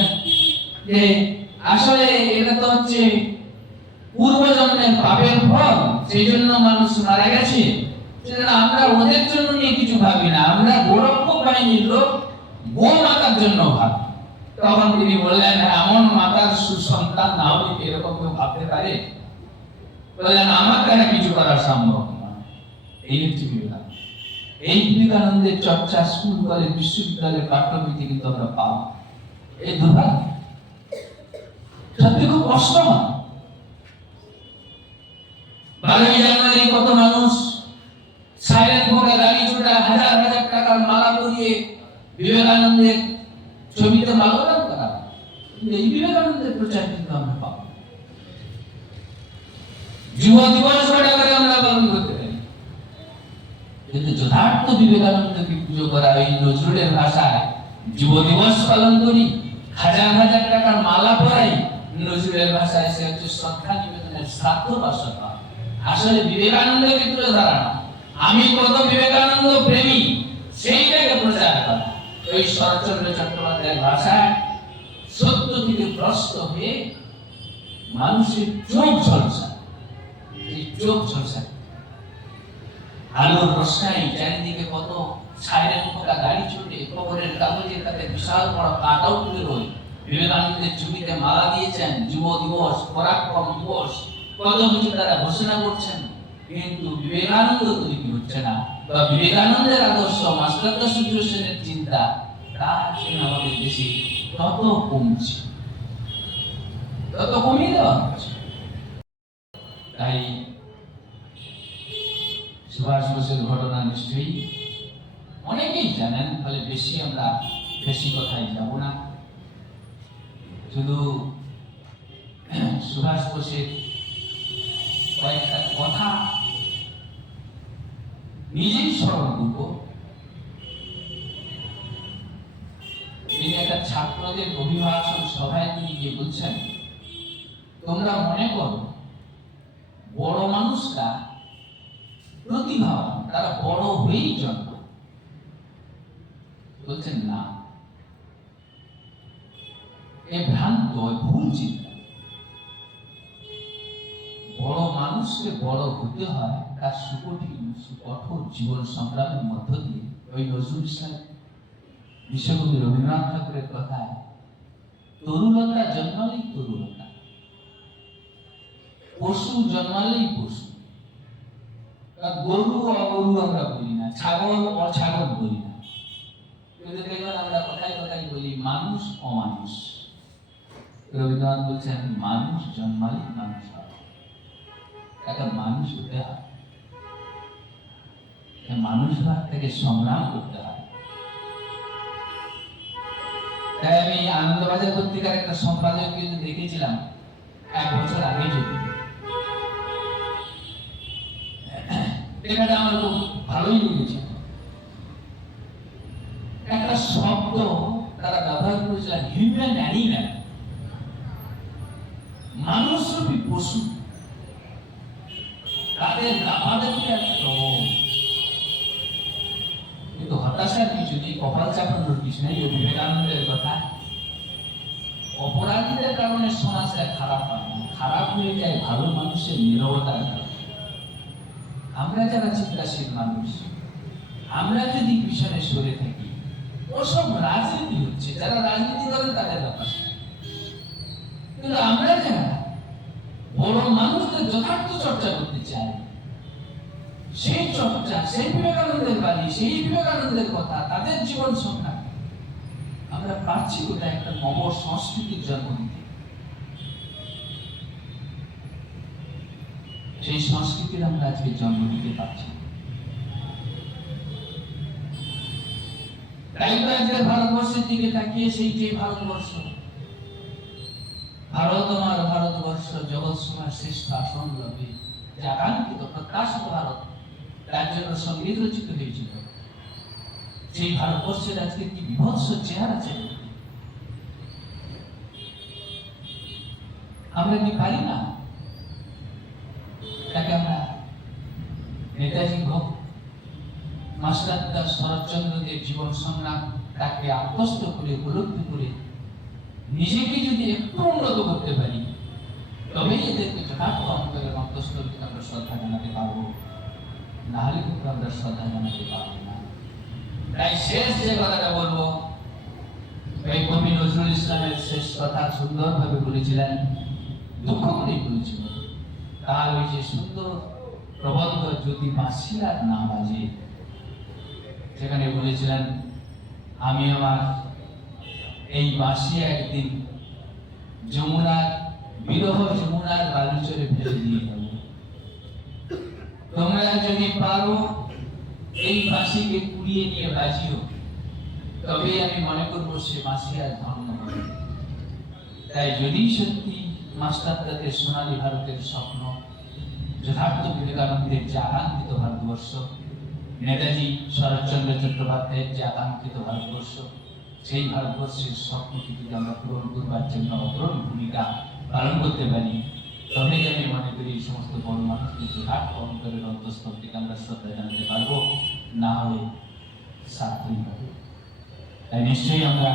যে আসলে এটা তো হচ্ছে পূর্বজন্মের পাপের ফল, সেই জন্য মানুষ মারা গেছে, সেজন্য আমরা ওদের জন্য নিয়ে কিছু ভাবি না, আমরা গোরক্ষক বাহিনীর লোক গোমাতার জন্য ভাবি। তখন তিনি বললেন এমন মাতার সুসন্তান না হলে এরকম কেউ ভাবতে পারে? বললেন আমার দ্বারা কিছু করা সম্ভব নয়। এই হচ্ছে বিবেকানন্দ। এই বিবেকানন্দের চর্চা স্কুল, কলেজ, বিশ্ববিদ্যালয়ের পাঠ্যবইতে কিন্তু আমরা পাবো। এই দুর্ভাগ্য, সত্যি খুব কষ্ট হয়। 12ই জানুয়ারি কত মানুষ সাইলেন্ট ভোগে গাড়ি ছোটা হাজার হাজার টাকার মালা পরিয়ে বিবেকানন্দের ছবিতে মাল্যদান করা। এই বিবেকানন্দের প্রচার কিন্তু আমরা পাবো। যুব দিবস করে আমরা পালন করতে পারি, কিন্তু যথার্থ বিবেকানন্দকে পুজো করা এই নজরুলের ভাষায় যুব দিবস পালন করি, হাজার হাজার টাকার মালা পরাই, নজরুলের ভাষায় সে হচ্ছে শ্রদ্ধা নিবেদনের শ্রাদ্ধ বা সভা। আসলে বিবেকানন্দকে তুলে ধরা না, আমি কত বিবেকানন্দ প্রেমী সেইটাকে প্রচার করা। ওই শরৎচন্দ্র চট্টোপাধ্যায়ের ভাষায় সত্য থেকে ভ্রষ্ট হয়ে মানুষের চোখ ঝলসা, এই চোখ ঝলসা আলোর রোশনাই, চারিদিকে কত সাইরেন ফোকা গাড়ি ছুটে, খবরের কাগজে তাদের বিশাল বড় কাটাও তুলে রই বিবেকানন্দের ছবিতে মালা দিয়েছেন, যুব দিবস, পরাক্রম দিবস, কত কিছু তারা ঘোষণা করছেন, কিন্তু বিবেকানন্দ তৈরি হচ্ছে না, বা বিবেকানন্দের আদর্শ মাস্টার সূর্য সেনের চিন্তা তার জন্য আমাদের দেশে তত কমছে, তত কমিয়ে দেওয়া হচ্ছে। তাই সুভাষ বোসের ঘটনা নিশ্চয়ই অনেকেই জানেন, ফলে বেশি কথাই যাব না। শুধু সুভাষ বোসের কয়েকটা কথা নিজেই স্মরণ করব। তিনি একটা ছাত্রদের অভিভাষণ সভায় তিনি গিয়ে বলছেন, তোমরা মনে করো বড় মানুষরা প্রতিভাবান, তারা বড় হয়েই জন্ম। বলছেন না, এ ভ্রান্ত, ভুল চিন্তা। বড় মানুষকে বড় হতে হয় তার কঠোর জীবন সংগ্রামের মধ্য দিয়ে। ওই নজরুল ইসলাম বিশ্বকবি রবীন্দ্রনাথ ঠাকুরের কথায়, তরুলতা জন্মালেই তরুলতা, পশু জন্মালেই পশু। গরু অগরু আমরা বলি না, ছাগল অছাগল বলি না, কিন্তু দেখবেন আমরা কথায় কথায় বলি মানুষ অমানুষ। রবীন্দ্রনাথ বলছেন মানুষ জন্মালেই মানুষ হয়, তাকে মানুষ হতে হয়, মানুষ হওয়ার থেকে সংগ্রাম করতে হয়। তাই আমি আনন্দবাজার পত্রিকার একটা সম্পাদক কিন্তু দেখেছিলাম 1 বছর আগে, যদি এটা আমার খুব ভালোই লেগেছে। একটা শব্দ তারা ব্যবহার করেছিলেন, হিউম্যান অ্যানিম্যাল, মানুষরূপী পশু, তাদের আমাদেরকে একটা, কিন্তু হতাশার কিছু নেই, কপাল চাপানোর কিছু নেই। বিবেকানন্দের কথা, অপরাধীদের কারণে সমাজটা খারাপ হয় না, খারাপ হয়ে যায় ভালো মানুষের নীরবতার কারণে। আমরা যারা চিন্তাশীল মানুষ, আমরা যদি পিছনে সরে থাকি, ওসব রাজনীতি হচ্ছে, যারা রাজনীতি করেন তাদের ব্যাপার। কিন্তু আমরা যারা বড় মানুষদের যথার্থ চর্চা করতে চাই, সেই চর্চা, সেই বিবেকানন্দের বাণী, সেই বিবেকানন্দের কথা, তাদের জীবন সংখ্যা, আমরা পারছি কোথায় একটা নব সংস্কৃতির জন্ম দিতে। সেই সংস্কৃতির আমরা আজকে জন্ম দিতে পারছি। তাই তো আজকে ভারতবর্ষের দিকে তাকিয়ে সেই যে ভারতবর্ষ, ভারত আমার ভারতবর্ষ জগৎ সভার শ্রেষ্ঠ আসন লবে, যে আকাঙ্ক্ষিত প্রত্যাশিত ভারত, তার জন্য সঙ্গীত রচিত হয়েছিল, সেই ভারতবর্ষের আজকে কি বিভৎস চেহারা ছিল। আমরা কি পারি না তাকে আমরা নেতাজি ভক্ত, মাস্টারদা শরৎচন্দ্রদের জীবন সংগ্রাম, তাকে আত্মস্থ করে, উপলব্ধি করে নিজেকে যদি একটু উন্নত করতে পারি, তবেই এদেরকে যথার্থ অন্তরের অন্তঃস্থলকে আমরা শ্রদ্ধা জানাতে পারবো, না হলে কিন্তু আমরা শ্রদ্ধা জানাতে পারবো না। তাই শেষ যে কথাটা বলবো, এই কবি নজরুল ইসলামের শেষ কথা সুন্দরভাবে বলেছিলেন, দুঃখ করেই বলেছিলেন, তার ওই যে সুন্দর প্রবন্ধ যদি বাঁশির না বাজে, সেখানে বলেছিলেন, আমি আমার এই বাঁশি একদিন যমুনার বিরহ যমুনার বালুচরে ফেলে দিয়ে যাব। তোমরা যদি পারো এই মাসিকে কুড়িয়ে নিয়ে বাজিও, তবে আমি মনে করবো সে মাসি আর ধন্য হবে। তাই যদি সত্যি মাস্টারদাদের সোনালী ভারতের স্বপ্ন, যথার্থ বিবেকানন্দের যে আকাঙ্ক্ষিত ভারতবর্ষ, নেতাজি শরৎচন্দ্র চট্টোপাধ্যায়ের যে আকাঙ্ক্ষিত ভারতবর্ষ, সেই ভারতবর্ষের স্বপ্নকে যদি আমরা পূরণ করবার জন্য অগ্রণী ভূমিকা পালন করতে পারি, তবেই আমি মনে করি এই সমস্ত বড় মানুষদের যথার্থ অন্তরের অন্তঃস্থল থেকে আমরা শ্রদ্ধা জানাতে পারবো, না হলে সাধ্যই হবে। তাই নিশ্চয়ই আমরা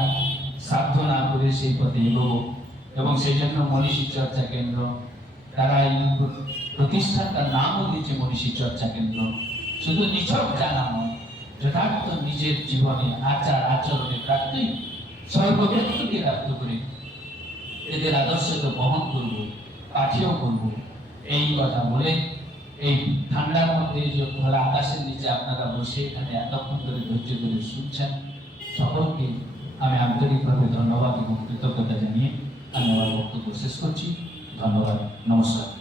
সাধ্য না করে সেই পথে এগোবো, এবং সেই জন্য মনীষী চর্চা কেন্দ্র, তারা এই প্রতিষ্ঠানটার নামও দিয়েছে মনীষী চর্চা কেন্দ্র। শুধু নিছক জানা নয়, যথার্থ নিজের জীবনে আচার আচরণে প্রাপ্তি সর্বক্ষেত্রকে রাখতে করে এদের আদর্শকে বহন করব, পাঠেও করব, এই কথা বলে এই ঠান্ডার মধ্যে যে খোলা আকাশের নিচে আপনারা বসে এখানে এতক্ষণ ধরে ধৈর্য ধরে শুনছেন, সকলকে আমি আন্তরিকভাবে ধন্যবাদ এবং কৃতজ্ঞতা জানিয়ে আমি আমার বক্তব্য শেষ করছি। ধন্যবাদ, নমস্কার।